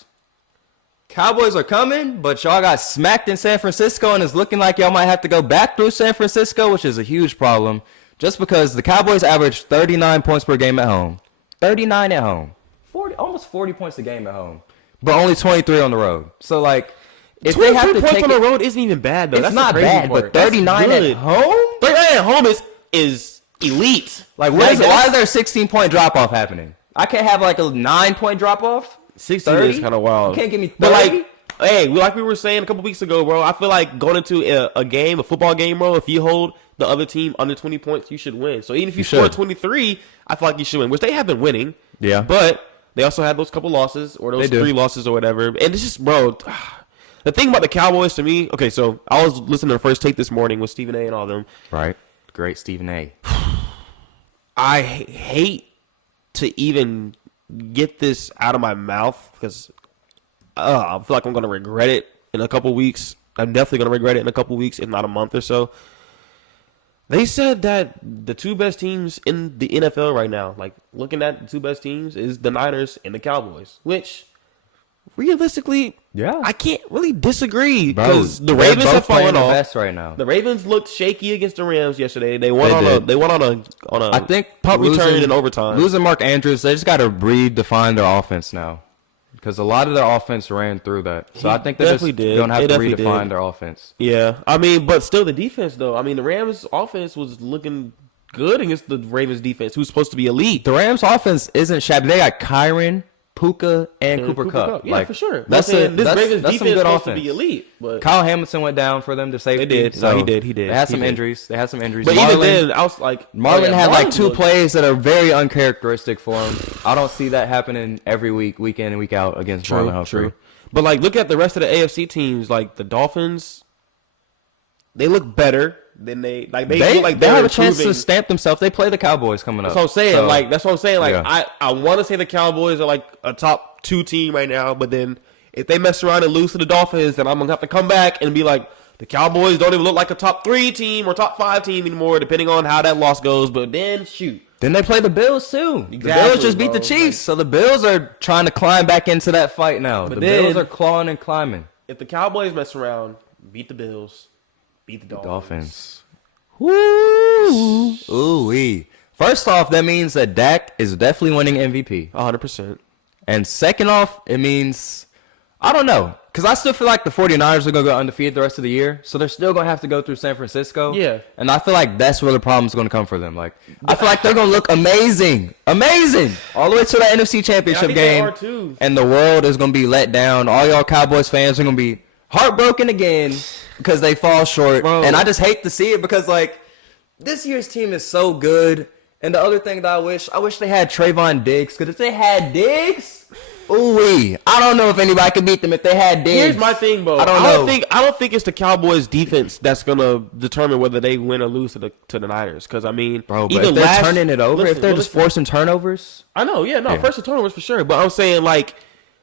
Cowboys are coming, but y'all got smacked in San Francisco, and it's looking like y'all might have to go back through San Francisco, which is a huge problem, just because the Cowboys average 39 points per game at home. 39 at home. Almost 40 points a game at home, but only 23 on the road. So, like, if they have to points on the road isn't even bad, though. It's not bad, but 39 at home? 39 at home is elite. Like, why is there a 16-point drop-off happening? I can't have, like, a 9-point drop-off? 16 is kind of wild. You can't give me 30? But like, hey, like we were saying a couple weeks ago, bro, I feel like going into a football game, bro, if you hold the other team under 20 points, you should win. So even if you score 23, I feel like you should win, which they have been winning. Yeah. But they also had those couple losses or those 3 losses or whatever. And it's just, bro, the thing about the Cowboys to me, okay, so I was listening to the First Take this morning with Stephen A. and all them. Right. Great Stephen A. I hate to even get this out of my mouth because I feel like I'm going to regret it in a couple weeks. I'm definitely going to regret it in a couple weeks, if not a month or so. They said that the 2 best teams in the NFL right now, like looking at the 2 best teams, is the Niners and the Cowboys, which realistically, I can't really disagree because the Ravens have fallen off. Best right now. The Ravens looked shaky against the Rams yesterday. They won on a I think punt return in overtime. Losing Mark Andrews, they just got to redefine their offense now because a lot of their offense ran through that. So I think they just don't have to redefine their offense. Yeah, I mean, but still the defense though. I mean, the Rams offense was looking good against the Ravens defense, who's supposed to be elite. The Rams offense isn't shabby. They got Kyron, Puka, and Cooper Kupp. Yeah, like, for sure. That's Ravens defense some good supposed offense. to be elite. But Kyle Hamilton went down for them to safety. They did. So no, he did. They had some injuries. But even then, I was like, Marlon had like 2 plays that are very uncharacteristic for him. I don't see that happening every week, week in and week out against Marlon Humphrey. True. But like, look at the rest of the AFC teams. Like the Dolphins, they look better than they look like they they're have improving. a chance to stamp themselves. They play the Cowboys coming up. That's what I'm saying. So, That's what I'm saying. Like yeah. I want to say the Cowboys are like a top 2 team right now, but then if they mess around and lose to the Dolphins, then I'm gonna have to come back and be like, the Cowboys don't even look like a top 3 team or top 5 team anymore, depending on how that loss goes. But then shoot. Then they play the Bills too. Exactly, the Bills just beat the Chiefs, so the Bills are trying to climb back into that fight now. But the Bills are clawing and climbing. If the Cowboys mess around, beat the Bills, beat the Dolphins. Woo! Ooh-wee. First off, that means that Dak is definitely winning MVP. 100%. And second off, it means, I don't know. Because I still feel like the 49ers are going to go undefeated the rest of the year. So they're still going to have to go through San Francisco. Yeah. And I feel like that's where the problem's going to come for them. Like, I feel like they're going to look amazing. Amazing. All the way to the NFC Championship game. They are too. And the world is going to be let down. All y'all Cowboys fans are going to be heartbroken again because they fall short. Bro. And I just hate to see it because, like, this year's team is so good. And the other thing that I wish they had Trayvon Diggs. Because if they had Diggs... Ooh-wee. I don't know if anybody could beat them if they had Diggs. Here's my thing, bro. I don't think it's the Cowboys' defense that's gonna determine whether they win or lose to the Niners. Because I mean, bro, but if they're turning it over, if they're just forcing turnovers, I know, first and turnovers for sure. But I'm saying like,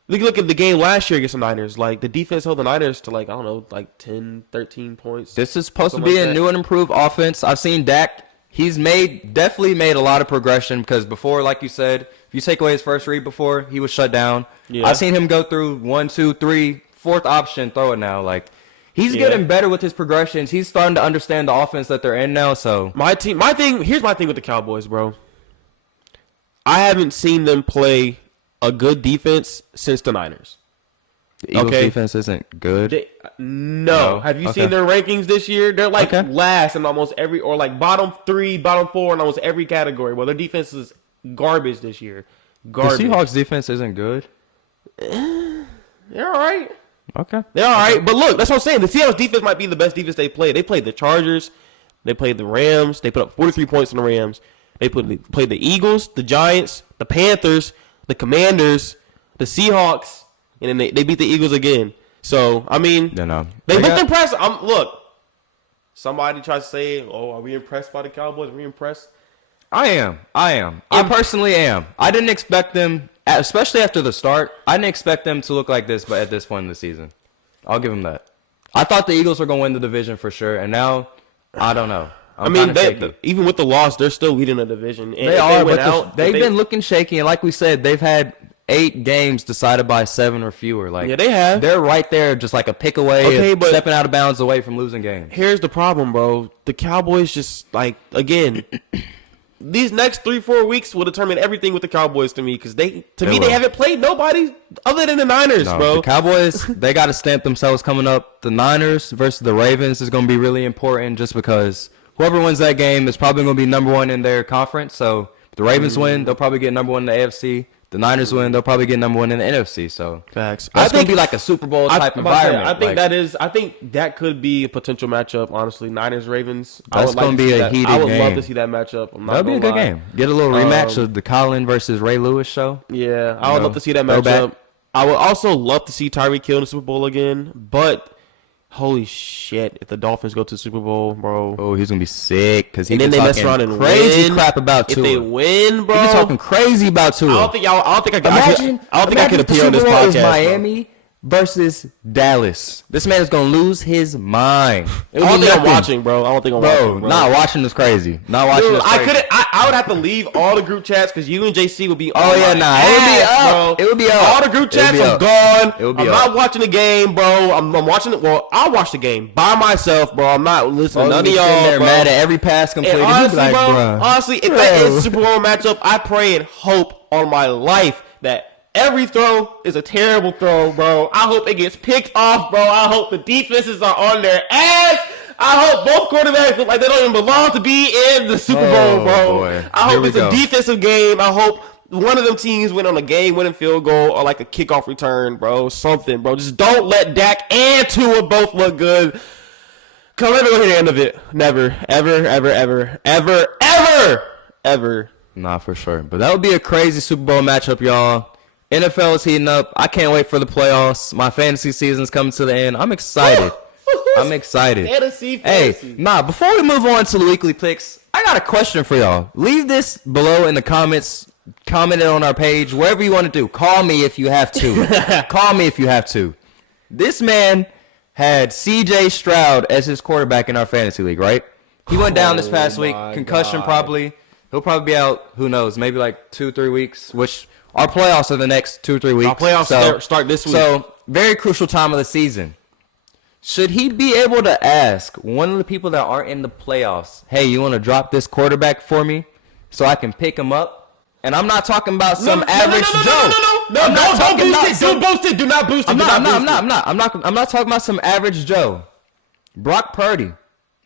look at the game last year against the Niners. Like the defense held the Niners to like I don't know, like 10, 13 points. This is supposed to be a new and improved offense. I've seen Dak. He's definitely made a lot of progression because before, like you said, if you take away his first read before, he was shut down. Yeah. I've seen him go through 1, 2, 3, 4th option, throw it now. Like he's getting better with his progressions. He's starting to understand the offense that they're in now. So here's my thing with the Cowboys, bro. I haven't seen them play a good defense since the Niners. The Eagles defense isn't good. No. Have you seen their rankings this year? They're like last in almost every, or like bottom 3, bottom 4 in almost every category. Well, their defense is garbage this year. Garbage. The Seahawks defense isn't good. They're all right. Okay. They're all right. But look, that's what I'm saying. The Seahawks defense might be the best defense they played. They played the Chargers. They played the Rams. They put up 43 points on the Rams. They played the Eagles, the Giants, the Panthers, the Commanders, the Seahawks. And then they beat the Eagles again. So, I mean, they looked impressive. Look, somebody tries to say, oh, are we impressed by the Cowboys? Are we impressed? I am. I personally am. I didn't expect them, especially after the start, I didn't expect them to look like this but at this point in the season. I'll give them that. I thought the Eagles were going to win the division for sure, and now, I don't know. Even with the loss, they're still leading the division. And they've been looking shaky, and like we said, they've had 8 games decided by 7 or fewer. Like yeah, they have. They're right there, just like a pick away, but stepping out of bounds away from losing games. Here's the problem, bro. The Cowboys just like again. These next 3-4 weeks will determine everything with the Cowboys to me because they haven't played nobody other than the Niners, bro. The Cowboys, they got to stamp themselves coming up. The Niners versus the Ravens is going to be really important just because whoever wins that game is probably going to be number 1 in their conference. So if the Ravens win, they'll probably get number 1 in the AFC. The Niners win, they'll probably get number 1 in the NFC. So facts. That's going to be like a Super Bowl type environment. I think that could be a potential matchup. Honestly, Niners Ravens. That's going to be a heated game. I would love to see that matchup. That'll be a good game. Get a little rematch of the Colin versus Ray Lewis show. Yeah, I would love to see that matchup. I would also love to see Tyreek Hill in the Super Bowl again, but. Holy shit! If the Dolphins go to the Super Bowl, bro. Oh, he's gonna be sick because then they mess around and crazy win. Crap about Tua. If they win, bro, he's talking crazy about Tua. I don't think I could appear on this podcast. Is Miami versus Dallas. This man is gonna lose his mind. I don't think I'm watching, bro. Bro, not watching is crazy. Not watching. Dude, I would have to leave all the group chats because you and JC would be. It would be up. All the group chats are gone. I'm not watching the game, bro. I'm watching it. Well, I'll watch the game by myself, bro. I'm not listening to none of y'all. They're mad at every pass completed. Honestly, if that is a Super Bowl matchup, I pray and hope on my life that. Every throw is a terrible throw, bro. I hope it gets picked off, bro. I hope the defenses are on their ass. I hope both quarterbacks look like they don't even belong to be in the Super Bowl, bro. Boy. I hope it's a defensive game. I hope one of them teams win on a game-winning field goal or like a kickoff return, bro. Something, bro. Just don't let Dak and Tua both look good. Come never go to the end of it. Never, ever, ever, ever, ever, ever, ever. Nah, for sure. But that would be a crazy Super Bowl matchup, y'all. NFL is heating up. I can't wait for the playoffs. My fantasy season's coming to the end. I'm excited. I'm excited. Fantasy. Hey, before we move on to the weekly picks, I got a question for y'all. Leave this below in the comments. Comment it on our page. Wherever you want to do. Call me if you have to. Call me if you have to. This man had C.J. Stroud as his quarterback in our fantasy league, right? He went down this past week. Concussion probably. He'll probably be out, who knows, maybe like 2-3 weeks, which our playoffs are the next 2-3 weeks. Our playoffs start this week. So, very crucial time of the season. Should he be able to ask one of the people that aren't in the playoffs, hey, you want to drop this quarterback for me so I can pick him up? And I'm not talking about some average Joe. No, don't boost it. Don't boost it. Do not boost it. I'm not talking about some average Joe. Brock Purdy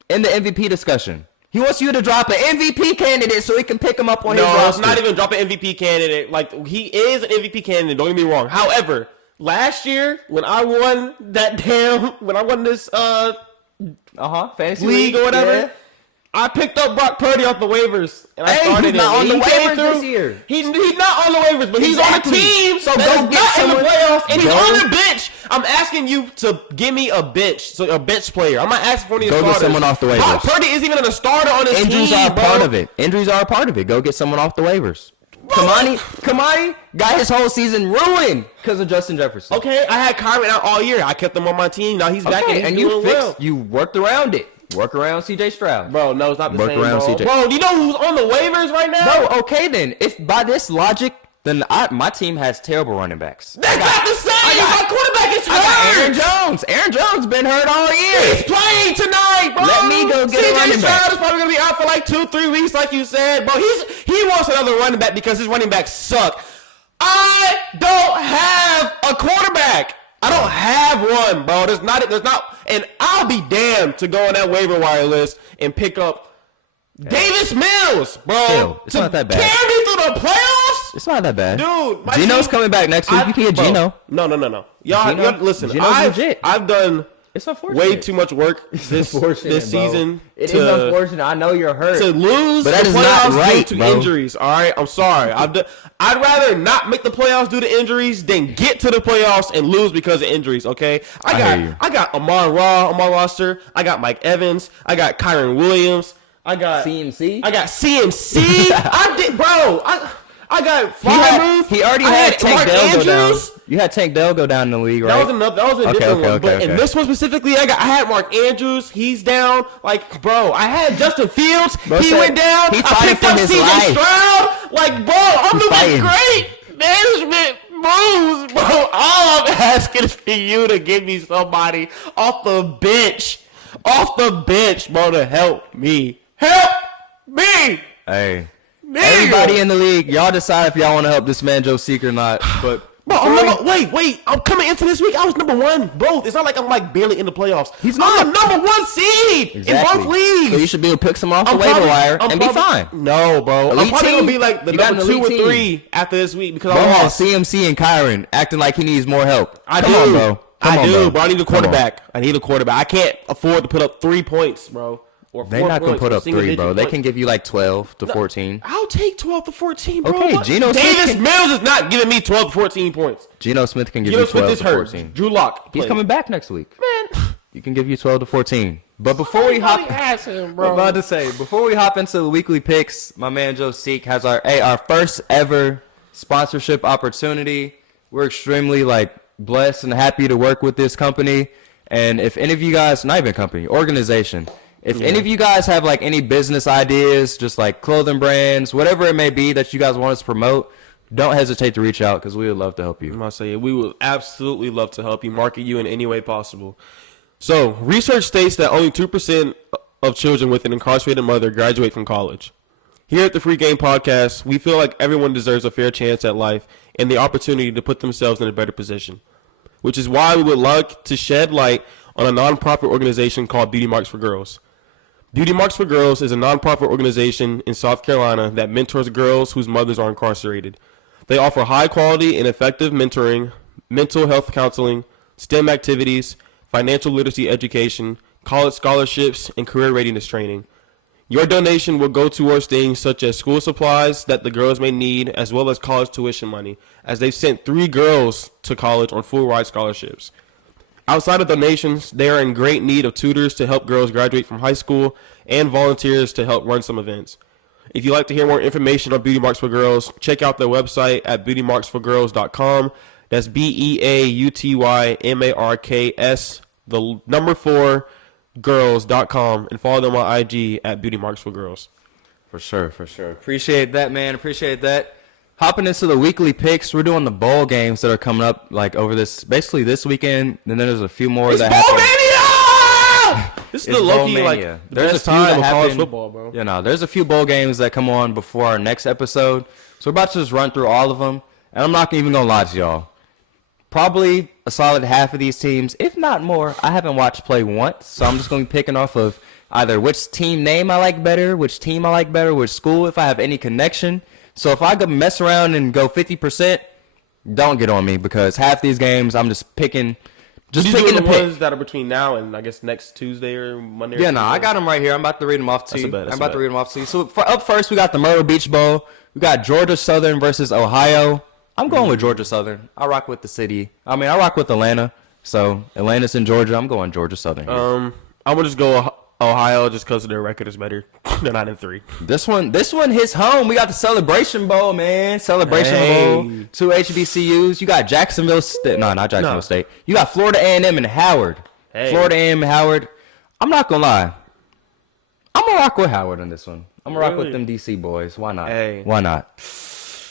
in the MVP discussion. He wants you to drop an MVP candidate so he can pick him up on his roster. No, it's not even drop an MVP candidate. Like, he is an MVP candidate. Don't get me wrong. However, last year when I won this fantasy league or whatever, I picked up Brock Purdy off the waivers and I started he's not him. on the waivers this year. He's not on the waivers, but he's on the team. So go get someone in the playoffs, and he's on the bench. I'm asking you to give me a bench player. I'm not asking for any starters. Go get someone off the waivers. Brock Purdy isn't even a starter on his Injuries team. Injuries are a part of it. Injuries are a part of it. Go get someone off the waivers. Kamani got his whole season ruined because of Justin Jefferson. Okay, I had Kyron out all year. I kept him on my team. Now he's back and he's doing well. You worked around it. Work around C.J. Stroud. Bro, no, it's not the same, bro. CJ. Bro, do you know who's on the waivers right now? Bro, okay then. If by this logic, then my team has terrible running backs. That's not the same. My quarterback is hurt. I got Aaron Jones. Aaron Jones been hurt all year. He's playing tonight, bro. Let me go get a running back. Stroud is probably going to be out for like 2-3 weeks, like you said. Bro, he wants another running back because his running backs suck. I don't have a quarterback. I don't have one, bro. There's not, and I'll be damned to go on that waiver wire list and pick up Davis Mills, bro. It's not that bad. Carry me through the playoffs? It's not that bad. Dude, Geno's coming back next week. You can get Geno. No. Y'all listen, Geno's legit. I've done it's unfortunate. way too much work this season. It is unfortunate. I know you're hurt. To lose but that is not right, due to bro. injuries. All right, I'm sorry. I'd rather not make the playoffs due to injuries than get to the playoffs and lose because of injuries. Okay, I got Amon Ra on my roster. I got Mike Evans. I got Kyron Williams. I got CMC. I got Frymouth. He already had Tank Dell go down. You had Tank Dell go down in the league, right? That was a different one. But in this one specifically, I had Mark Andrews. He's down. Like, bro, I had Justin Fields. He went down. I picked up C.J. Stroud. Like, bro, I'm doing great. Management moves, bro. All I'm asking is for you to give me somebody off the bench, bro, to help me. Help me. Hey. Everybody in the league, y'all decide if y'all want to help this man Joe Seek or not. But bro, wait! I'm coming into this week. I was number one, both. It's not like I'm like barely in the playoffs. I'm the number one seed in both leagues. So you should be able to pick some off the waiver wire and be fine. No, bro. I'm probably gonna be like the number 2 or 3 after this week because I lost. CMC and Kyron acting like he needs more help. I do, bro. I need a quarterback. I can't afford to put up 3 points, bro. They're not going to put up 3, bro. They can give you like 12 to 14. I'll take 12 to 14, bro. Okay, Davis Mills is not giving me 12 to 14 points. Geno Smith can give you 12 to 14. Drew Lock. He's coming back next week. Man. You can give you 12 to 14. But before we hop into the weekly picks, my man Joe Seek has our first ever sponsorship opportunity. We're extremely blessed and happy to work with this company. And if any of you guys, not even company, organization, if any of you guys have any business ideas, just clothing brands, whatever it may be that you guys want us to promote, don't hesitate to reach out because we would love to help you. I'm going to say we would absolutely love to help you, market you in any way possible. So, research states that only 2% of children with an incarcerated mother graduate from college. Here at the Free Game Podcast, we feel like everyone deserves a fair chance at life and the opportunity to put themselves in a better position, which is why we would like to shed light on a nonprofit organization called Beauty Marks for Girls. Beauty Marks for Girls is a nonprofit organization in South Carolina that mentors girls whose mothers are incarcerated. They offer high-quality and effective mentoring, mental health counseling, STEM activities, financial literacy education, college scholarships, and career readiness training. Your donation will go towards things such as school supplies that the girls may need, as well as college tuition money, as they've sent 3 girls to college on full ride scholarships. Outside of donations, they are in great need of tutors to help girls graduate from high school and volunteers to help run some events. If you'd like to hear more information on Beauty Marks for Girls, check out their website at beautymarksforgirls.com. That's BEAUTYMARKS, the number 4, girls.com, and follow them on IG at Beauty Marks for Girls. For sure. Appreciate that, man. Appreciate that. Hopping into the weekly picks, we're doing the bowl games that are coming up like over basically this weekend, and then there's a few more that happen. This is the low-key, like, there's a time of college football, bro. You know, there's a few bowl games that come on before our next episode, so we're about to just run through all of them, and I'm not even gonna lie to y'all. Probably a solid half of these teams, if not more, I haven't watched play once, so I'm just going to be picking off of either which team name I like better, which team I like better, which school, if I have any connection. So if I go mess around and go 50%, don't get on me, because half these games I'm just picking. Just picking the ones that are between now and I guess next Tuesday or Monday. Yeah, I got them right here. I'm about to read them off to you. So up first, we got the Myrtle Beach Bowl. We got Georgia Southern versus Ohio. I'm going with Georgia Southern. I rock with the city. I rock with Atlanta. So Atlanta's in Georgia. I'm going Georgia Southern here. I'm gonna just go Ohio just because their record is better. They're 9-3. This one hits home. We got the Celebration Bowl, man. Bowl. 2 HBCUs. You got Jacksonville State. No, not Jacksonville State. You got Florida A&M and Howard. Florida A&M and Howard. I'm not gonna lie. I'm gonna rock with Howard on this one. I'm gonna rock with them DC boys. Why not? Why not?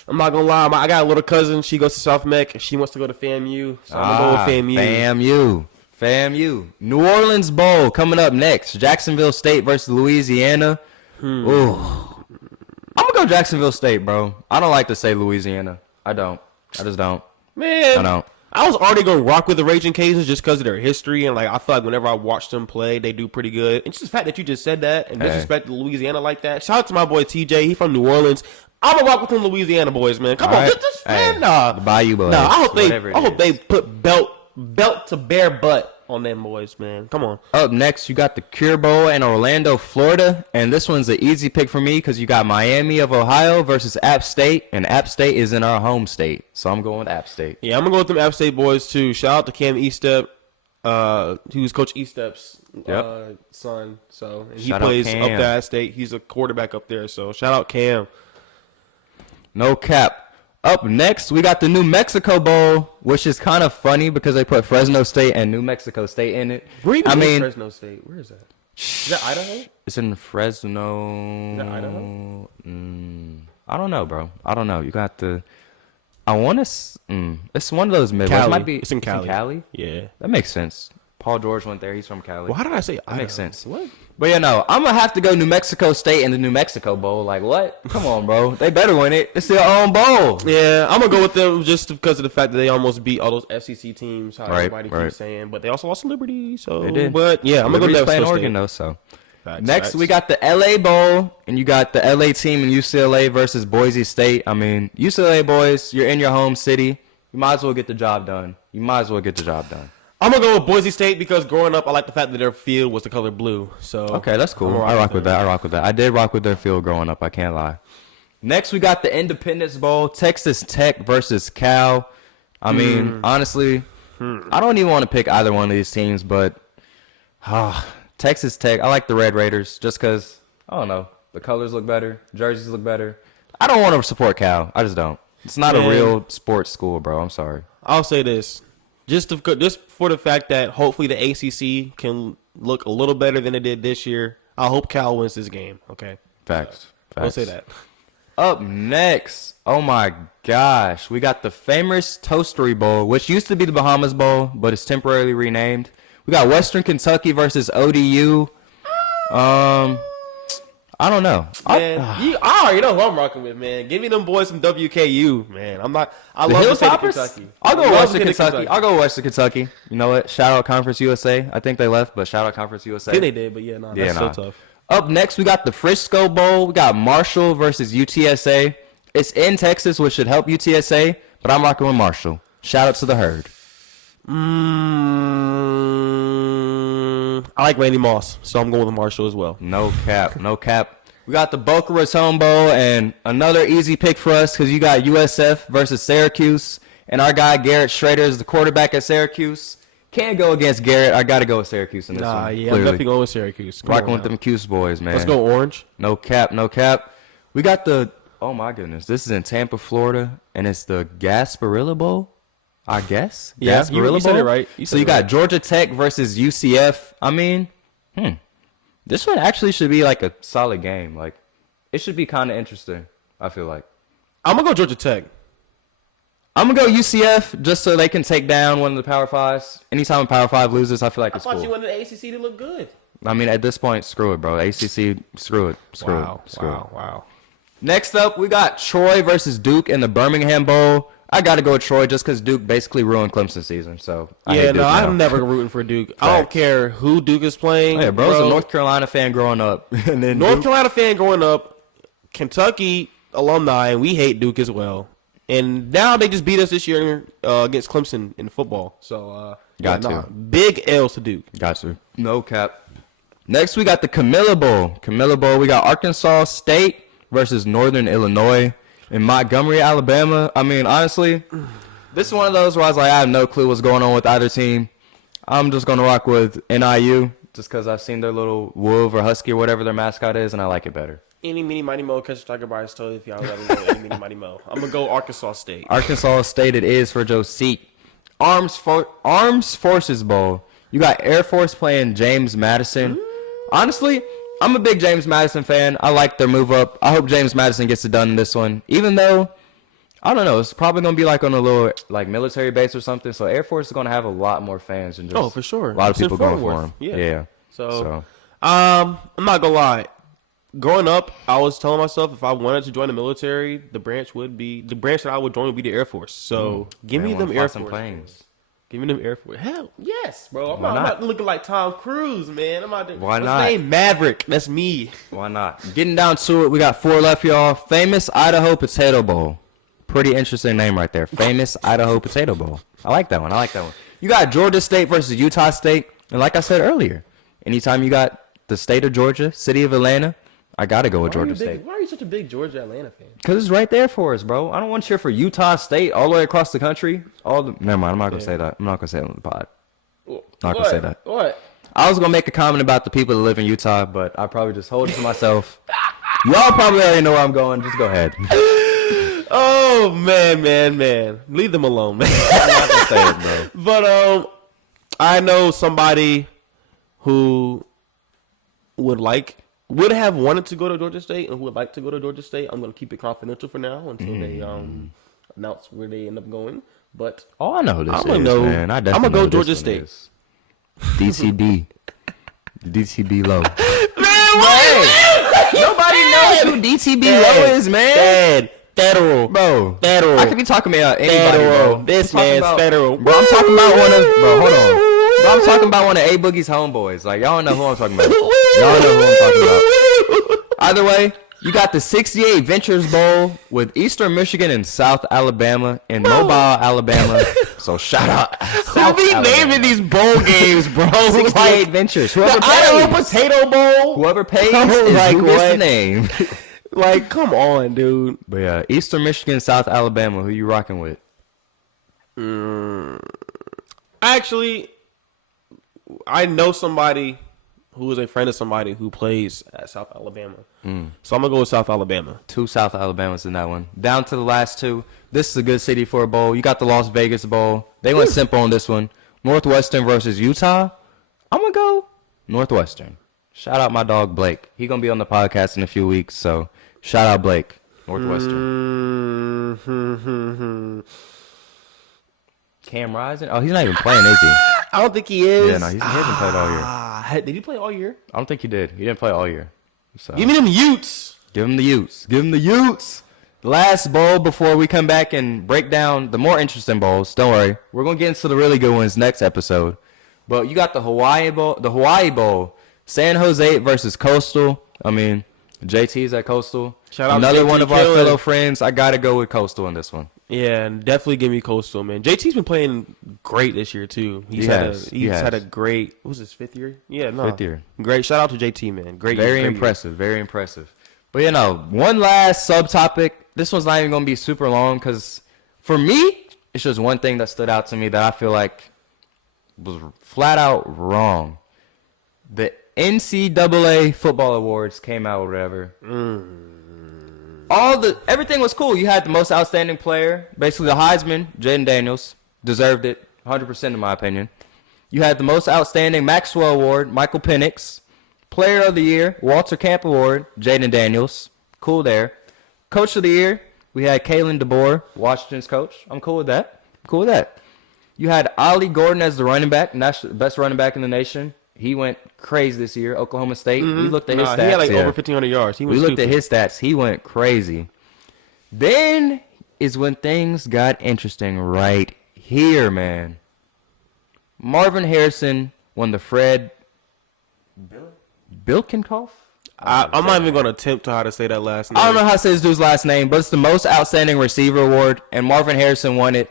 I'm not gonna lie. I got a little cousin. She goes to South Mech. She wants to go to FAMU. So I'm gonna go with FAMU. FAMU. New Orleans Bowl coming up next. Jacksonville State versus Louisiana. Ooh. I'm gonna go Jacksonville State, bro. I don't like to say Louisiana. I just don't. Man, I don't. I was already gonna rock with the Raging Cajuns just because of their history, and like I feel like whenever I watch them play, they do pretty good. And just the fact that you just said that and disrespect Louisiana like that. Shout out to my boy TJ. He from New Orleans. I'm gonna rock with them Louisiana boys, man. Come on, just man, the Bayou boys. Nah, I hope they put belt to bare butt on them boys, man. Come on. Up next, you got the Cure Bowl in Orlando, Florida, and this one's an easy pick for me because you got Miami of Ohio versus App State, and App State is in our home state, so I'm going with App State. Yeah, I'm gonna go with them App State boys too. Shout out to Cam Estep, who's Coach Estep's son. So and he plays up at App State. He's a quarterback up there. So shout out Cam. No cap. Up next, we got the New Mexico Bowl, which is kind of funny because they put Fresno State and New Mexico State in it. Fresno State. Where is that? Is that Idaho? It's in Fresno. Is that Idaho? I don't know, bro. I don't know. You got the. I want to. It's one of those Midwest. It's in Cali. Cali? Yeah. That makes sense. Paul George went there. He's from Cali. Well, how did I say Idaho? That makes sense. What? But I'm going to have to go New Mexico State and the New Mexico Bowl. Like, what? Come on, bro. They better win it. It's their own bowl. Yeah, I'm going to go with them just because of the fact that they almost beat all those FCC teams, how everybody keeps saying. But they also lost to Liberty, so. They did. But, yeah, I'm going to go to Oregon, though, so. Next, we got the LA Bowl, and you got the LA team in UCLA versus Boise State. UCLA boys, you're in your home city. You might as well get the job done. I'm going to go with Boise State because growing up, I like the fact that their field was the color blue. So okay, that's cool. I rock with that. I did rock with their field growing up. I can't lie. Next, we got the Independence Bowl, Texas Tech versus Cal. Honestly, I don't even want to pick either one of these teams, but Texas Tech, I like the Red Raiders just because, I don't know, the colors look better, jerseys look better. I don't want to support Cal. I just don't. It's not a real sports school, bro. I'm sorry. I'll say this. Just for the fact that hopefully the ACC can look a little better than it did this year. I hope Cal wins this game. Okay. Facts. I'll say that. Up next, oh my gosh, we got the famous Toastery Bowl, which used to be the Bahamas Bowl, but it's temporarily renamed. We got Western Kentucky versus ODU. I don't know. Man, you already know who I'm rocking with, man. Give me them boys from WKU, man. I love the state of Kentucky. I'll go Western Kentucky. I'll go Western Kentucky. You know what? Shout out Conference USA. I think they left, but shout out Conference USA. I think they did, but that's so tough. Up next, we got the Frisco Bowl. We got Marshall versus UTSA. It's in Texas, which should help UTSA, but I'm rocking with Marshall. Shout out to the Herd. I like Randy Moss, so I'm going with Marshall as well. No cap. We got the Boca Raton Bowl, and another easy pick for us because you got USF versus Syracuse, and our guy Garrett Schrader is the quarterback at Syracuse. Can't go against Garrett. I got to go with Syracuse in this one. Yeah, clearly. I'm definitely going with Syracuse. Rocking with them Cuse boys, man. Let's go Orange. No cap. We got oh my goodness, this is in Tampa, Florida, and it's the Gasparilla Bowl, I guess. Yeah, Gasparilla you said Bowl? it right. So you got Georgia Tech versus UCF. I mean, this one actually should be like a solid game. Like, it should be kind of interesting, I feel like. I'm going to go Georgia Tech. I'm going to go UCF just so they can take down one of the Power Fives. Anytime a Power Five loses, I feel like it's cool. I thought you wanted the ACC to look good. I mean, at this point, screw it, bro. ACC, screw it. Wow. Next up, we got Troy versus Duke in the Birmingham Bowl. I got to go with Troy just because Duke basically ruined Clemson's season. So I'm never rooting for Duke. I don't care who Duke is playing. Yeah, bro's a North Carolina fan growing up. And then Carolina fan growing up, Kentucky alumni, and we hate Duke as well. And now they just beat us this year against Clemson in football. So big L's to Duke. Got to. No cap. Next, we got the Camilla Bowl. We got Arkansas State versus Northern Illinois in Montgomery, Alabama. I mean, honestly, this is one of those where I was like, I have no clue what's going on with either team. I'm just going to rock with NIU just because I've seen their little wolf or husky or whatever their mascot is, and I like it better. Any, mini, mighty, mo, catch a tiger by his toe if y'all let me go. Any, mini, mighty, mo. I'm going to go Arkansas State. Arkansas State it is for Joe Seek. Arms Forces Bowl. You got Air Force playing James Madison. Honestly, I'm a big James Madison fan. I like their move up. I hope James Madison gets it done in this one. Even though, I don't know, it's probably going to be like on a little like military base or something. So Air Force is going to have a lot more fans than just for sure. A lot of people going for him. Yeah. So I'm not going to lie. Growing up, I was telling myself if I wanted to join the military, the branch that I would join would be the Air Force. So give me them Air Force planes. Give me them Air Force. Hell, yes, bro. I'm not looking like Tom Cruise, man. Why not? What's his name? Maverick. That's me. Why not? Getting down to it, we got 4 left, y'all. Famous Idaho Potato Bowl. Pretty interesting name right there. Famous Idaho Potato Bowl. I like that one. You got Georgia State versus Utah State. And like I said earlier, anytime you got the state of Georgia, city of Atlanta, I got to go with Georgia State. Why are you such a big Georgia Atlanta fan? Because it's right there for us, bro. I don't want to cheer for Utah State all the way across the country. Never mind. I'm not going to say that. I'm not going to say it on the pod. Not going to say that. What? I was going to make a comment about the people that live in Utah, but I probably just hold it to myself. Y'all probably already know where I'm going. Just go ahead. Oh, man. Leave them alone, man. I'm not going to say it, bro. But I know somebody who would have wanted to go to Georgia State and who would like to go to Georgia State. I'm going to keep it confidential for now until they announce where they end up going. But I know who this man. I'm going to go Georgia State. DTB. DTB low. Man, what? Nobody knows who DTB low is, man. Federal. Bro. Federal. I could be talking about anybody, federal. bro. This man's federal. Bro, I'm talking about one of... Bro, hold on. Bro, I'm talking about one of A Boogie's homeboys. Like, y'all know who I'm talking about. Y'all know who I'm talking about. Either way, you got the 68 Ventures Bowl with Eastern Michigan and South Alabama and Mobile, Alabama. So shout out. Who be naming these bowl games, bro? 68 Ventures. Whoever the Idaho Potato Bowl. Whoever pays is like, who gets the name. Like, come on, dude. But yeah, Eastern Michigan, South Alabama. Who you rocking with? Actually, I know somebody who is a friend of somebody who plays at South Alabama. So I'm going to go with South Alabama. 2 South Alabamas in that one. Down to the last 2. This is a good city for a bowl. You got the Las Vegas Bowl. They went simple on this one. Northwestern versus Utah. I'm going to go Northwestern. Shout out my dog Blake. He going to be on the podcast in a few weeks. So shout out Blake. Northwestern. Cam Rising? Oh, he's not even playing, is he? I don't think he is. Yeah, no, he hasn't played all year. Did he play all year? I don't think he did. He didn't play all year. So. Give me them Utes. Give him the Utes. Give him the Utes. Last bowl before we come back and break down the more interesting bowls. Don't worry. We're going to get into the really good ones next episode. But you got the Hawaii Bowl. San Jose versus Coastal. I mean, JT's at Coastal. Shout out Another JT one of our fellow friends. I got to go with Coastal in this one. Yeah, and definitely give me Coastal, man. JT's been playing great this year too. He's had a great. What was his 5th year? Yeah, no, 5th year. Great. Shout out to JT, man. Great. Very impressive. Very impressive. But one last subtopic. This one's not even gonna be super long because for me, it's just one thing that stood out to me that I feel like was flat out wrong. The NCAA football awards came out or whatever. Everything was cool. You had the most outstanding player, basically the Heisman, Jaden Daniels, deserved it 100% in my opinion. You had the most outstanding Maxwell Award, Michael Penix. Player of the Year, Walter Camp Award, Jaden Daniels. Cool there. Coach of the Year, we had Kalen DeBoer, Washington's coach. I'm cool with that. You had Ollie Gordon as the running back, best running back in the nation. He went crazy this year. Oklahoma State. We looked at his stats. He had over 1,500 yards. We looked at his stats. He went crazy. Then is when things got interesting right here, man. Marvin Harrison won the Fred Bilkenkoff? I'm not even going to attempt how to say that last name. I don't know how to say this dude's last name, but it's the most outstanding receiver award, and Marvin Harrison won it.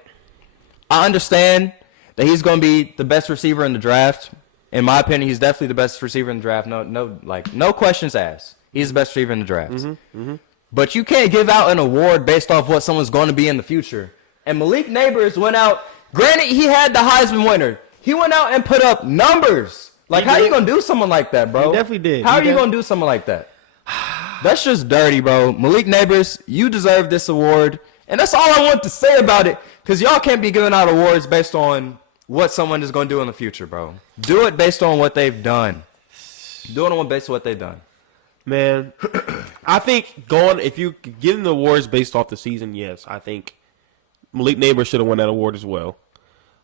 I understand that he's going to be the best receiver in the draft. In my opinion, he's definitely the best receiver in the draft. No questions asked. He's the best receiver in the draft. But you can't give out an award based off what someone's going to be in the future. And Malik Neighbors went out. Granted, he had the Heisman winner. He went out and put up numbers. Like, how are you going to do something like that, bro? He definitely did. How are you going to do something like that? That's just dirty, bro. Malik Neighbors, you deserve this award. And that's all I want to say about it. Because y'all can't be giving out awards based on what someone is going to do in the future, bro. Do it based on what they've done. Do it based on what they've done. Man, I think if you give them the awards based off the season, yes, I think Malik Neighbors should have won that award as well.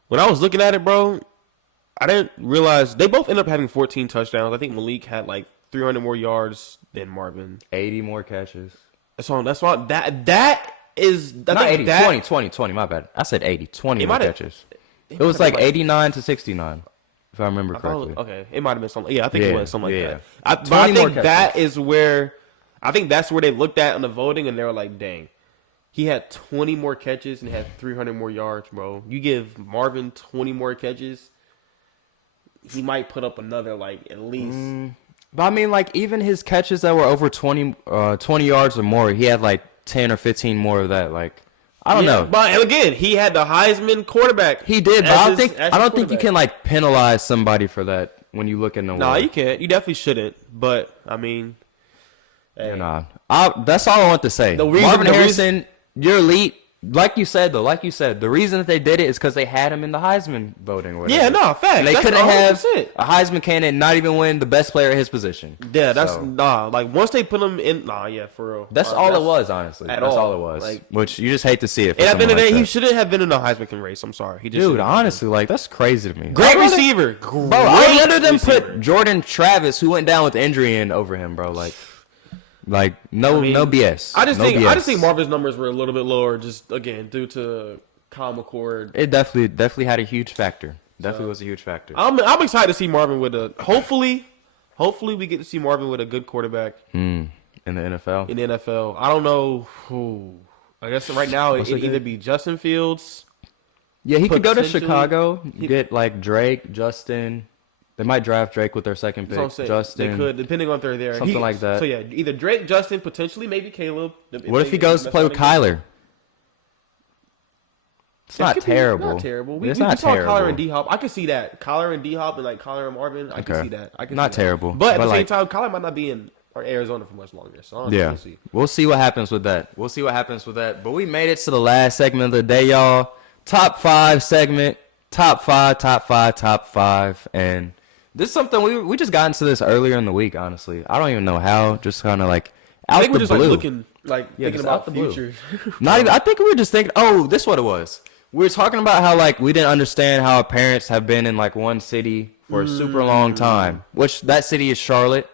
When I was looking at it, bro, I didn't realize they both ended up having 14 touchdowns. I think Malik had 300 more yards than Marvin. 80 more catches. That's why that is not 80. 20. My bad. I said 80. 20 more catches. It was 89 to 69, if I remember correctly. Okay, it might have been something. Yeah, I think it was something like that. But I think that's where they looked at in the voting, and they were like, "Dang, he had 20 more catches and had 300 more yards, bro. You give Marvin 20 more catches, he might put up another at least." But I mean, even his catches that were over 20 yards or more, he had 10 or 15 more of that. I don't know. But again, he had the Heisman quarterback. He did, but I don't think you can penalize somebody for that when you look in the No, you can't. You definitely shouldn't. But I mean, hey. That's all I want to say. Marvin Harrison, you're elite. Like you said, the reason that they did it is because they had him in the Heisman voting. Or whatever. Yeah, no, fact. And they couldn't have a Heisman candidate not even win the best player at his position. Yeah, that's once they put him in, for real. That's all it was, honestly. That's all it was. Which you just hate to see it. And at the end of the day, he shouldn't have been in the Heisman race. I'm sorry, dude. Honestly, that's crazy to me. Great receiver, bro. I'd rather them put Jordan Travis, who went down with injury, in over him, bro. No BS. I just think Marvin's numbers were a little bit lower, just again due to Kyle McCord. It definitely had a huge factor. Definitely was a huge factor. I'm excited to see Marvin with hopefully we get to see Marvin with a good quarterback in the NFL. I don't know who. I guess right now it either be Justin Fields. Yeah, he could go to Chicago. Get Drake, Justin. They might draft Drake with their second pick. Justin. They could, depending on if they're there. Something like that. So, yeah, either Drake, Justin, potentially maybe Caleb. What if he goes to play with Kyler? It's not terrible. Not terrible. We saw Kyler and D-Hop. I could see that. Kyler and D-Hop and Kyler and Marvin. I could see that. Not terrible. But at the same time, Kyler might not be in Arizona for much longer. So we'll see. We'll see what happens with that. But we made it to the last segment of the day, y'all. Top 5 segment. Top five. And this is something we just got into this earlier in the week, honestly. I don't even know how. Just kind of out I think the we're just blue. looking, thinking about the future. I think we were just thinking, this is what it was. We were talking about how we didn't understand how our parents have been in one city for a super long time, which that city is Charlotte.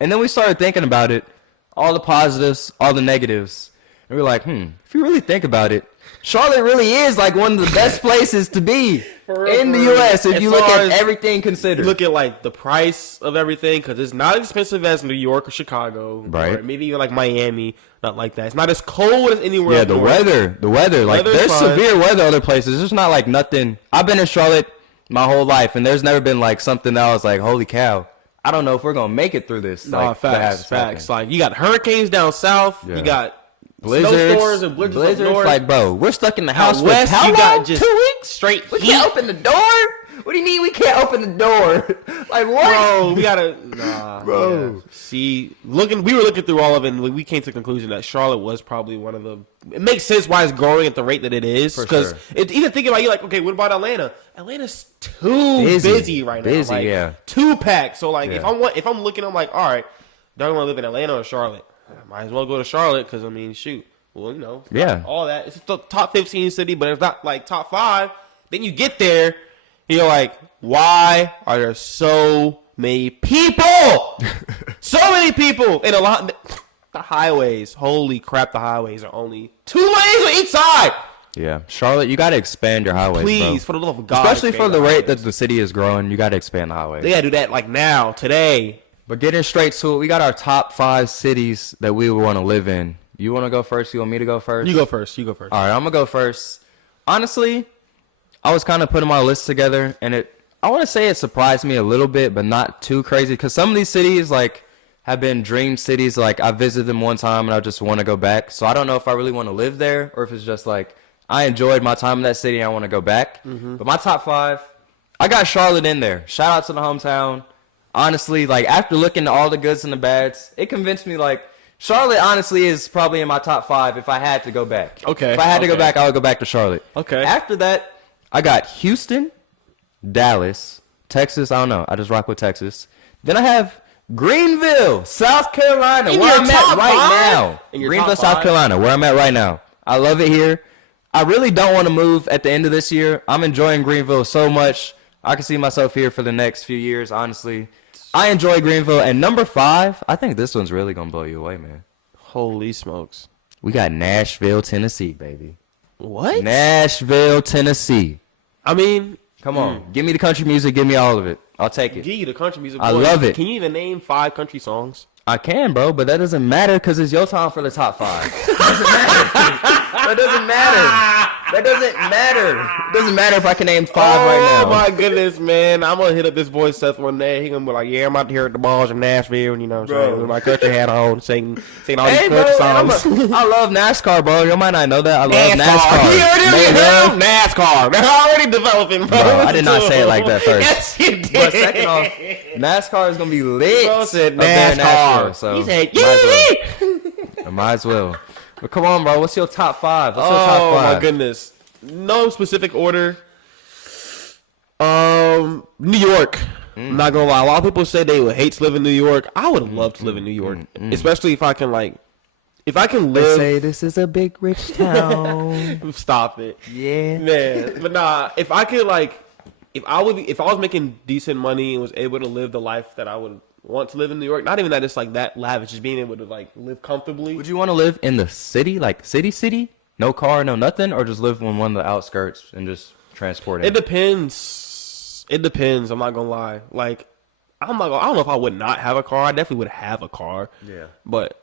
And then we started thinking about it, all the positives, all the negatives. And we're like, if you really think about it, Charlotte really is one of the best places to be. In the U.S., if you look at everything considered. Look at, like, the price of everything, because it's not as expensive as New York or Chicago. Right. Or maybe even, like, Miami. Not like that. It's not as cold as anywhere else. Yeah, the weather. Like, there's severe weather other places. There's not, like, nothing. I've been in Charlotte my whole life, and there's never been, like, something that I was like, holy cow. I don't know if we're going to make it through this. No, facts. Like, you got hurricanes down south. Yeah. You got snowstorms and blizzards up north. Like, bro, we're stuck in the house for west, how long? Got just 2 weeks? Straight We can't open the door? What do you mean we can't open the door? Like, what? Bro, we gotta... Nah, bro. Yeah. See, we were looking through all of it, and we came to the conclusion that Charlotte was probably one of the... It makes sense why it's growing at the rate that it is. Because even thinking about, you like, okay, what about Atlanta? Atlanta's too busy right now. Like, yeah. Too packed. So, like, if I'm looking, I'm like, all right, do I want to live in Atlanta or Charlotte? Might as well go to Charlotte because, I mean, shoot. Well, you know, all that. It's the top 15 city, but it's not, like, top 5. Then you get there... You're like, why are there so many people? So many people. And the highways. Holy crap, the highways are only 2 lanes on each side. Yeah. Charlotte, you got to expand your highways, Please, bro. for the love of God. Especially for the rate that the city is growing, you got to expand the highways. They got to do that, like, now, today. But getting straight to it, we got our top 5 cities that we would want to live in. You want to go first? You want me to go first? You go first. All right, I'm going to go first. Honestly... I was kind of putting my list together, and I want to say it surprised me a little bit, but not too crazy, because some of these cities, like, have been dream cities. Like, I visited them one time, and I just want to go back. So I don't know if I really want to live there, or if it's just, like, I enjoyed my time in that city, and I want to go back. Mm-hmm. But my top 5, I got Charlotte in there. Shout out to the hometown. Honestly, like, after looking at all the goods and the bads, it convinced me, like, Charlotte, honestly, is probably in my top 5 if I had to go back. Okay. If I had to go back, I would go back to Charlotte. Okay. After that... I got Houston, Dallas, Texas. I don't know. I just rock with Texas. Then I have Greenville, South Carolina, where I'm at right now. Greenville, South Carolina, where I'm at right now. I love it here. I really don't want to move at the end of this year. I'm enjoying Greenville so much. I can see myself here for the next few years, honestly. I enjoy Greenville. And number 5, I think this one's really going to blow you away, man. Holy smokes. We got Nashville, Tennessee, baby. What? Nashville, Tennessee. I mean, come on. Give me the country music. Give me all of it. I'll take it. Give you the country music. I love it. Can you even name 5 country songs? I can, bro, but that doesn't matter because it's your time for the top 5. That doesn't matter. That doesn't matter. It doesn't matter if I can name 5 right now. Oh, my goodness, man. I'm going to hit up this boy Seth one day. He's going to be like, yeah, I'm out here at the balls in Nashville, and, you know what I'm saying, with my country hat on, singing all these country songs. I love NASCAR, bro. You might not know that. I love NASCAR. You love NASCAR. They're already developing, bro. I did not say it like that first. Yes, you did. But second off, NASCAR is going to be lit. Bro said NASCAR. So he said, I might as well. But come on, bro. What's your top 5? What's your top 5? Oh, my goodness. No specific order. New York. I'm not gonna lie. A lot of people say they would hate to live in New York. I would love to live in New York, especially if I can live. They say this is a big rich town. Stop it. Yeah, man. But nah, if I could if I was making decent money and was able to live the life that I would want to live in New York, not even that it's like that lavish, just being able to like live comfortably. Would you want to live in the city, like city? No car, no nothing, or just live on one of the outskirts and just transport it? It depends. I'm not gonna lie. Like, I don't know if I would not have a car. I definitely would have a car. Yeah. But,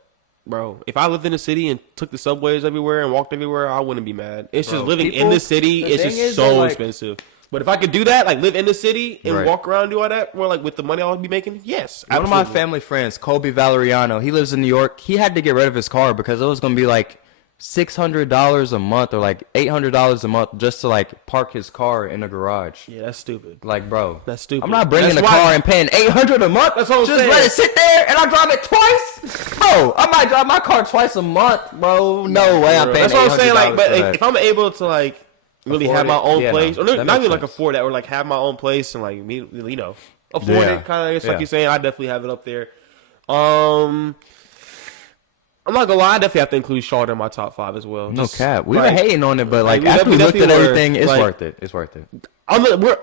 bro, if I lived in the city and took the subways everywhere and walked everywhere, I wouldn't be mad. It's just living in the city. It's just so expensive. But if I could do that, like live in the city and walk around and do all that, or like with the money I would be making, yes. Absolutely. One of my family friends, Colby Valeriano, he lives in New York. He had to get rid of his car because it was gonna be like $600 a month or like $800 a month just to like park his car in a garage. Yeah, that's stupid. Like, bro, that's stupid. I'm not bringing the car and paying $800 a month. That's what I'm saying. Just let it sit there and I drive it twice. Bro, I might drive my car twice a month, bro. No way, I'm paying. That's what I'm saying. Like, but if I'm able to like really have my own place, or not even like afford that, or like have my own place and like afford it, kind of. It's like you're saying. I definitely have it up there. I'm not gonna lie, I definitely have to include Charlotte in my top 5 as well. No cap. We were hating on it, but like after we looked at everything, it's worth it. It's worth it.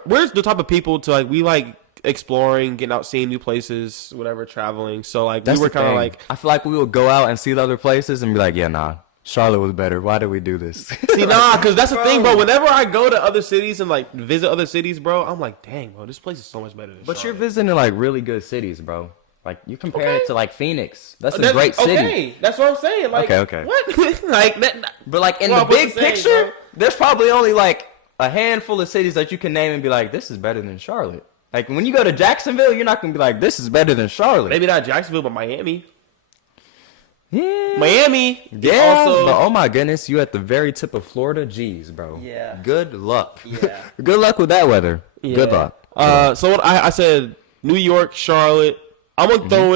We're the type of people to like we like exploring, getting out, seeing new places, whatever, traveling. So like we were kind of like, I feel like we would go out and see the other places and be like, yeah, nah, Charlotte was better. Why did we do this? See, nah, because that's the thing, bro. Whenever I go to other cities and like visit other cities, bro, I'm like, dang, bro, this place is so much better than But Charlotte. you're visiting like really good cities, bro. Like you compare it to like Phoenix. That's a great city. Okay, that's what I'm saying. Like, okay. What? Like that? But like in the big picture, there's probably only like a handful of cities that you can name and be like, this is better than Charlotte. Like when you go to Jacksonville, you're not gonna be like, this is better than Charlotte. Maybe not Jacksonville, but Miami. Yeah. Miami. Yeah. Also, but oh my goodness, you at the very tip of Florida. Jeez, bro. Yeah. Good luck. Yeah. Good luck with that weather. Yeah. Good luck. So what I said New York, Charlotte. I'm gonna throw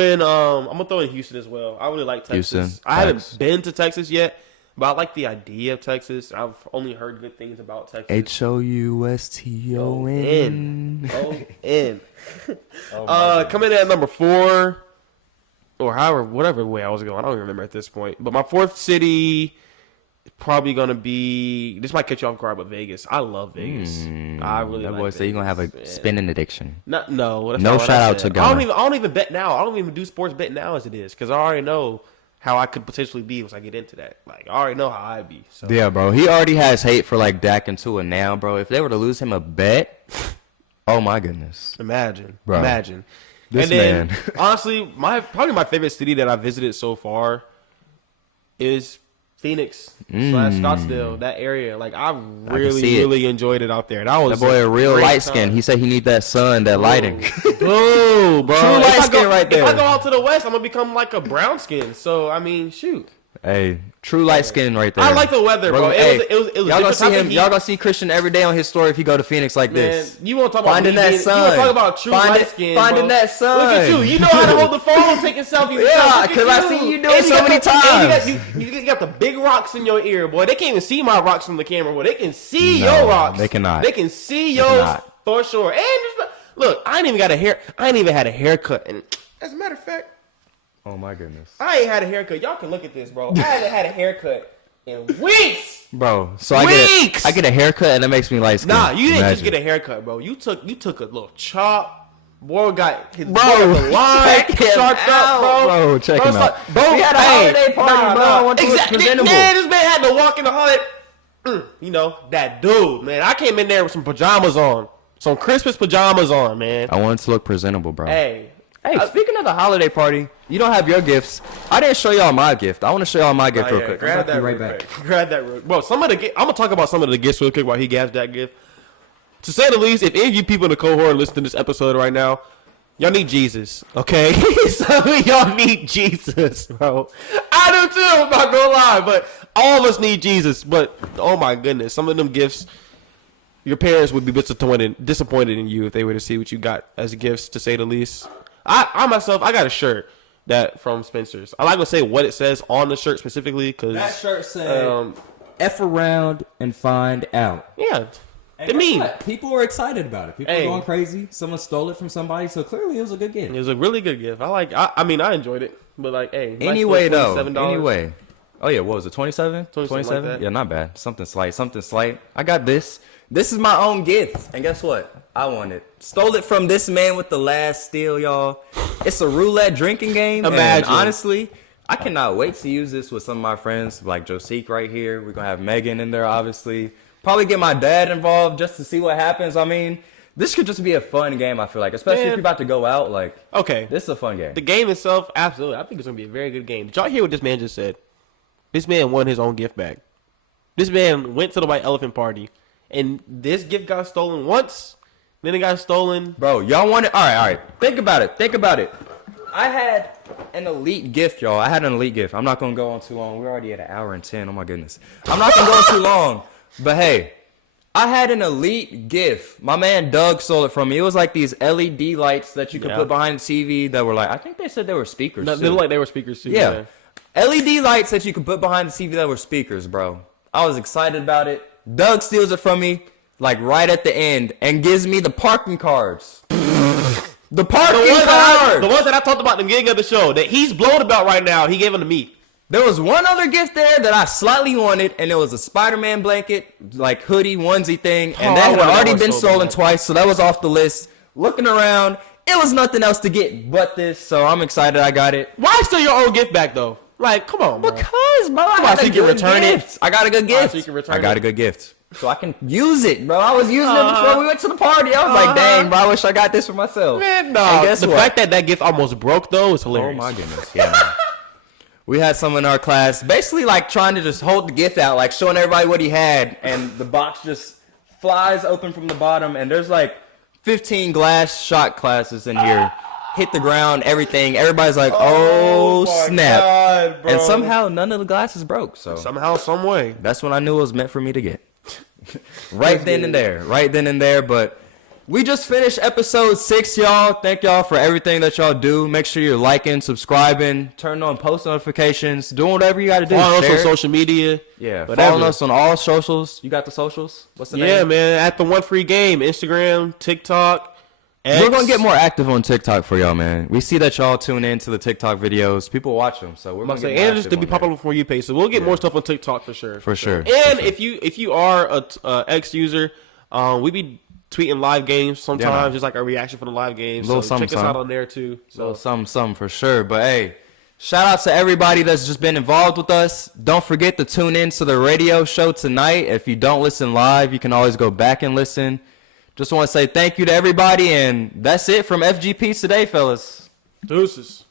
in Houston as well. I really like Texas. Houston, I haven't been to Texas yet, but I like the idea of Texas. I've only heard good things about Texas. HOUSTON. O-N. Coming in at number 4, or whatever way I was going. I don't even remember at this point. But my 4th city is probably gonna be. This might catch you off guard, but Vegas. I love Vegas. I really. That like boy Vegas, said you're gonna have a spending addiction. No, that's no not shout out to God. God. I don't even bet now. I don't even do sports bet now as it is because I already know how I could potentially be once I get into that. Like I already know how I'd be. So. Yeah, bro. He already has hate for like Dak and Tua now, bro. If they were to lose him a bet, oh my goodness. Imagine, bro. Imagine. This and then, man. honestly, probably my favorite city that I visited so far is Phoenix / Scottsdale. That area, like I really enjoyed it out there. That boy a real light skin. He said he need that sun, that lighting. Bro. True light skin right there. If I go out to the west, I'm gonna become like a brown skin. So I mean, shoot. Hey, true light skin right there. I like the weather, bro. It was y'all gonna see him. Y'all gonna see Christian every day on his story if he go to Phoenix like this. You want to talk about finding that sun? You want to talk about true light skin? Finding that sun. Look at you. You know how to hold the phone, taking selfies. Yeah, because I see you do it so many times. You got the big rocks in your ear, boy. They can't even see my rocks from the camera, boy. They can see your rocks. They cannot. They can see yours for sure. And look, I ain't even had a haircut. And as a matter of fact. Oh my goodness. I ain't had a haircut. Y'all can look at this, bro. I haven't had a haircut in weeks. Bro, so I get a haircut and it makes me light skin. Nah, you didn't just get a haircut, bro. You took a little chop. Boy got his the line sharped up, bro. Bro, check him out. Bro, we had a holiday party, bro. Exactly. Man, this man had to walk in the holiday. You know, that dude, man. I came in there with some pajamas on. Some Christmas pajamas on, man. I wanted to look presentable, bro. Hey, speaking of the holiday party, you don't have your gifts. I didn't show y'all my gift. I want to show y'all my gift real quick. Grab that right back. Grab that real quick. Bro, I'm going to talk about some of the gifts real quick while he grabs that gift. To say the least, if any of you people in the cohort listen to this episode right now, y'all need Jesus, okay? Some of y'all need Jesus, bro. I do too, I'm not going to lie, but all of us need Jesus. But, oh my goodness, some of them gifts, your parents would be disappointed in you if they were to see what you got as gifts, to say the least. I myself, I got a shirt that from Spencer's. I'm not gonna say what it says on the shirt specifically because that shirt said "F around and find out." Yeah, it means people were excited about it. People were going crazy. Someone stole it from somebody, so clearly it was a good gift. It was a really good gift. I mean, I enjoyed it, but like, hey. Anyway, though. Anyway. Oh yeah, what was it? 27? 27? Like yeah, not bad. Something slight. I got this. This is my own gift. And guess what? I won it. Stole it from this man with the last steal, y'all. It's a roulette drinking game. Imagine. And honestly, I cannot wait to use this with some of my friends, like Josique right here. We're going to have Megan in there, obviously. Probably get my dad involved just to see what happens. I mean, this could just be a fun game, I feel like. Especially if you're about to go out. Like, okay. This is a fun game. The game itself, absolutely. I think it's going to be a very good game. Did y'all hear what this man just said? This man won his own gift bag. This man went to the White Elephant Party. And this gift got stolen once, then it got stolen. Bro, y'all want it? All right. Think about it. I had an elite gift, y'all. I'm not going to go on too long. We're already at 1 hour and 10. Oh, my goodness. I'm not going to go on too long. But, hey, I had an elite gift. My man Doug stole it from me. It was like these LED lights that you could put behind the TV that were like, I think they said they were speakers. No, they looked like they were speakers, too. Yeah. LED lights that you could put behind the TV that were speakers, bro. I was excited about it. Doug steals it from me, like right at the end, and gives me the parking cards. The ones that I talked about at the beginning of the show that he's blown about right now, he gave them to me. There was one other gift there that I slightly wanted, and it was a Spider-Man blanket, like hoodie, onesie thing, and that had already been stolen twice, so that was off the list. Looking around, it was nothing else to get but this, so I'm excited I got it. Why steal your own gift back, though? Like, come on, bro. Because, bro, I got a good gift. I got a good gift. So you can return I got a good gift. So I can use it, bro. I was using it before we went to the party. I was like, dang, bro, I wish I got this for myself. Man, no. The fact that gift almost broke, though, is hilarious. Oh, my goodness. Yeah, man. We had someone in our class basically like trying to just hold the gift out, like showing everybody what he had, and the box just flies open from the bottom, and there's like 15 glass shot glasses in here. Hit the ground, everything. Everybody's like, oh snap. God, bro. And somehow none of the glasses broke. So somehow, some way. That's when I knew it was meant for me to get. Right then and there. But we just finished episode 6, y'all. Thank y'all for everything that y'all do. Make sure you're liking, subscribing, turning on post notifications, doing whatever you got to do. Follow us on social media. Yeah, follow us on all socials. You got the socials? What's the name? Yeah, man. At the One Free Game, Instagram, TikTok, X. We're going to get more active on TikTok for y'all, man. We see that y'all tune in to the TikTok videos. People watch them, so we're going to get more and just to be popular for you page. So we'll get more stuff on TikTok for sure. For sure. And if you are a X user, we be tweeting live games sometimes, just like a reaction from the live games. So check us out on there too. So some for sure. But hey, shout out to everybody that's just been involved with us. Don't forget to tune in to the radio show tonight. If you don't listen live, you can always go back and listen. Just want to say thank you to everybody, and that's it from FGP today, fellas. Deuces.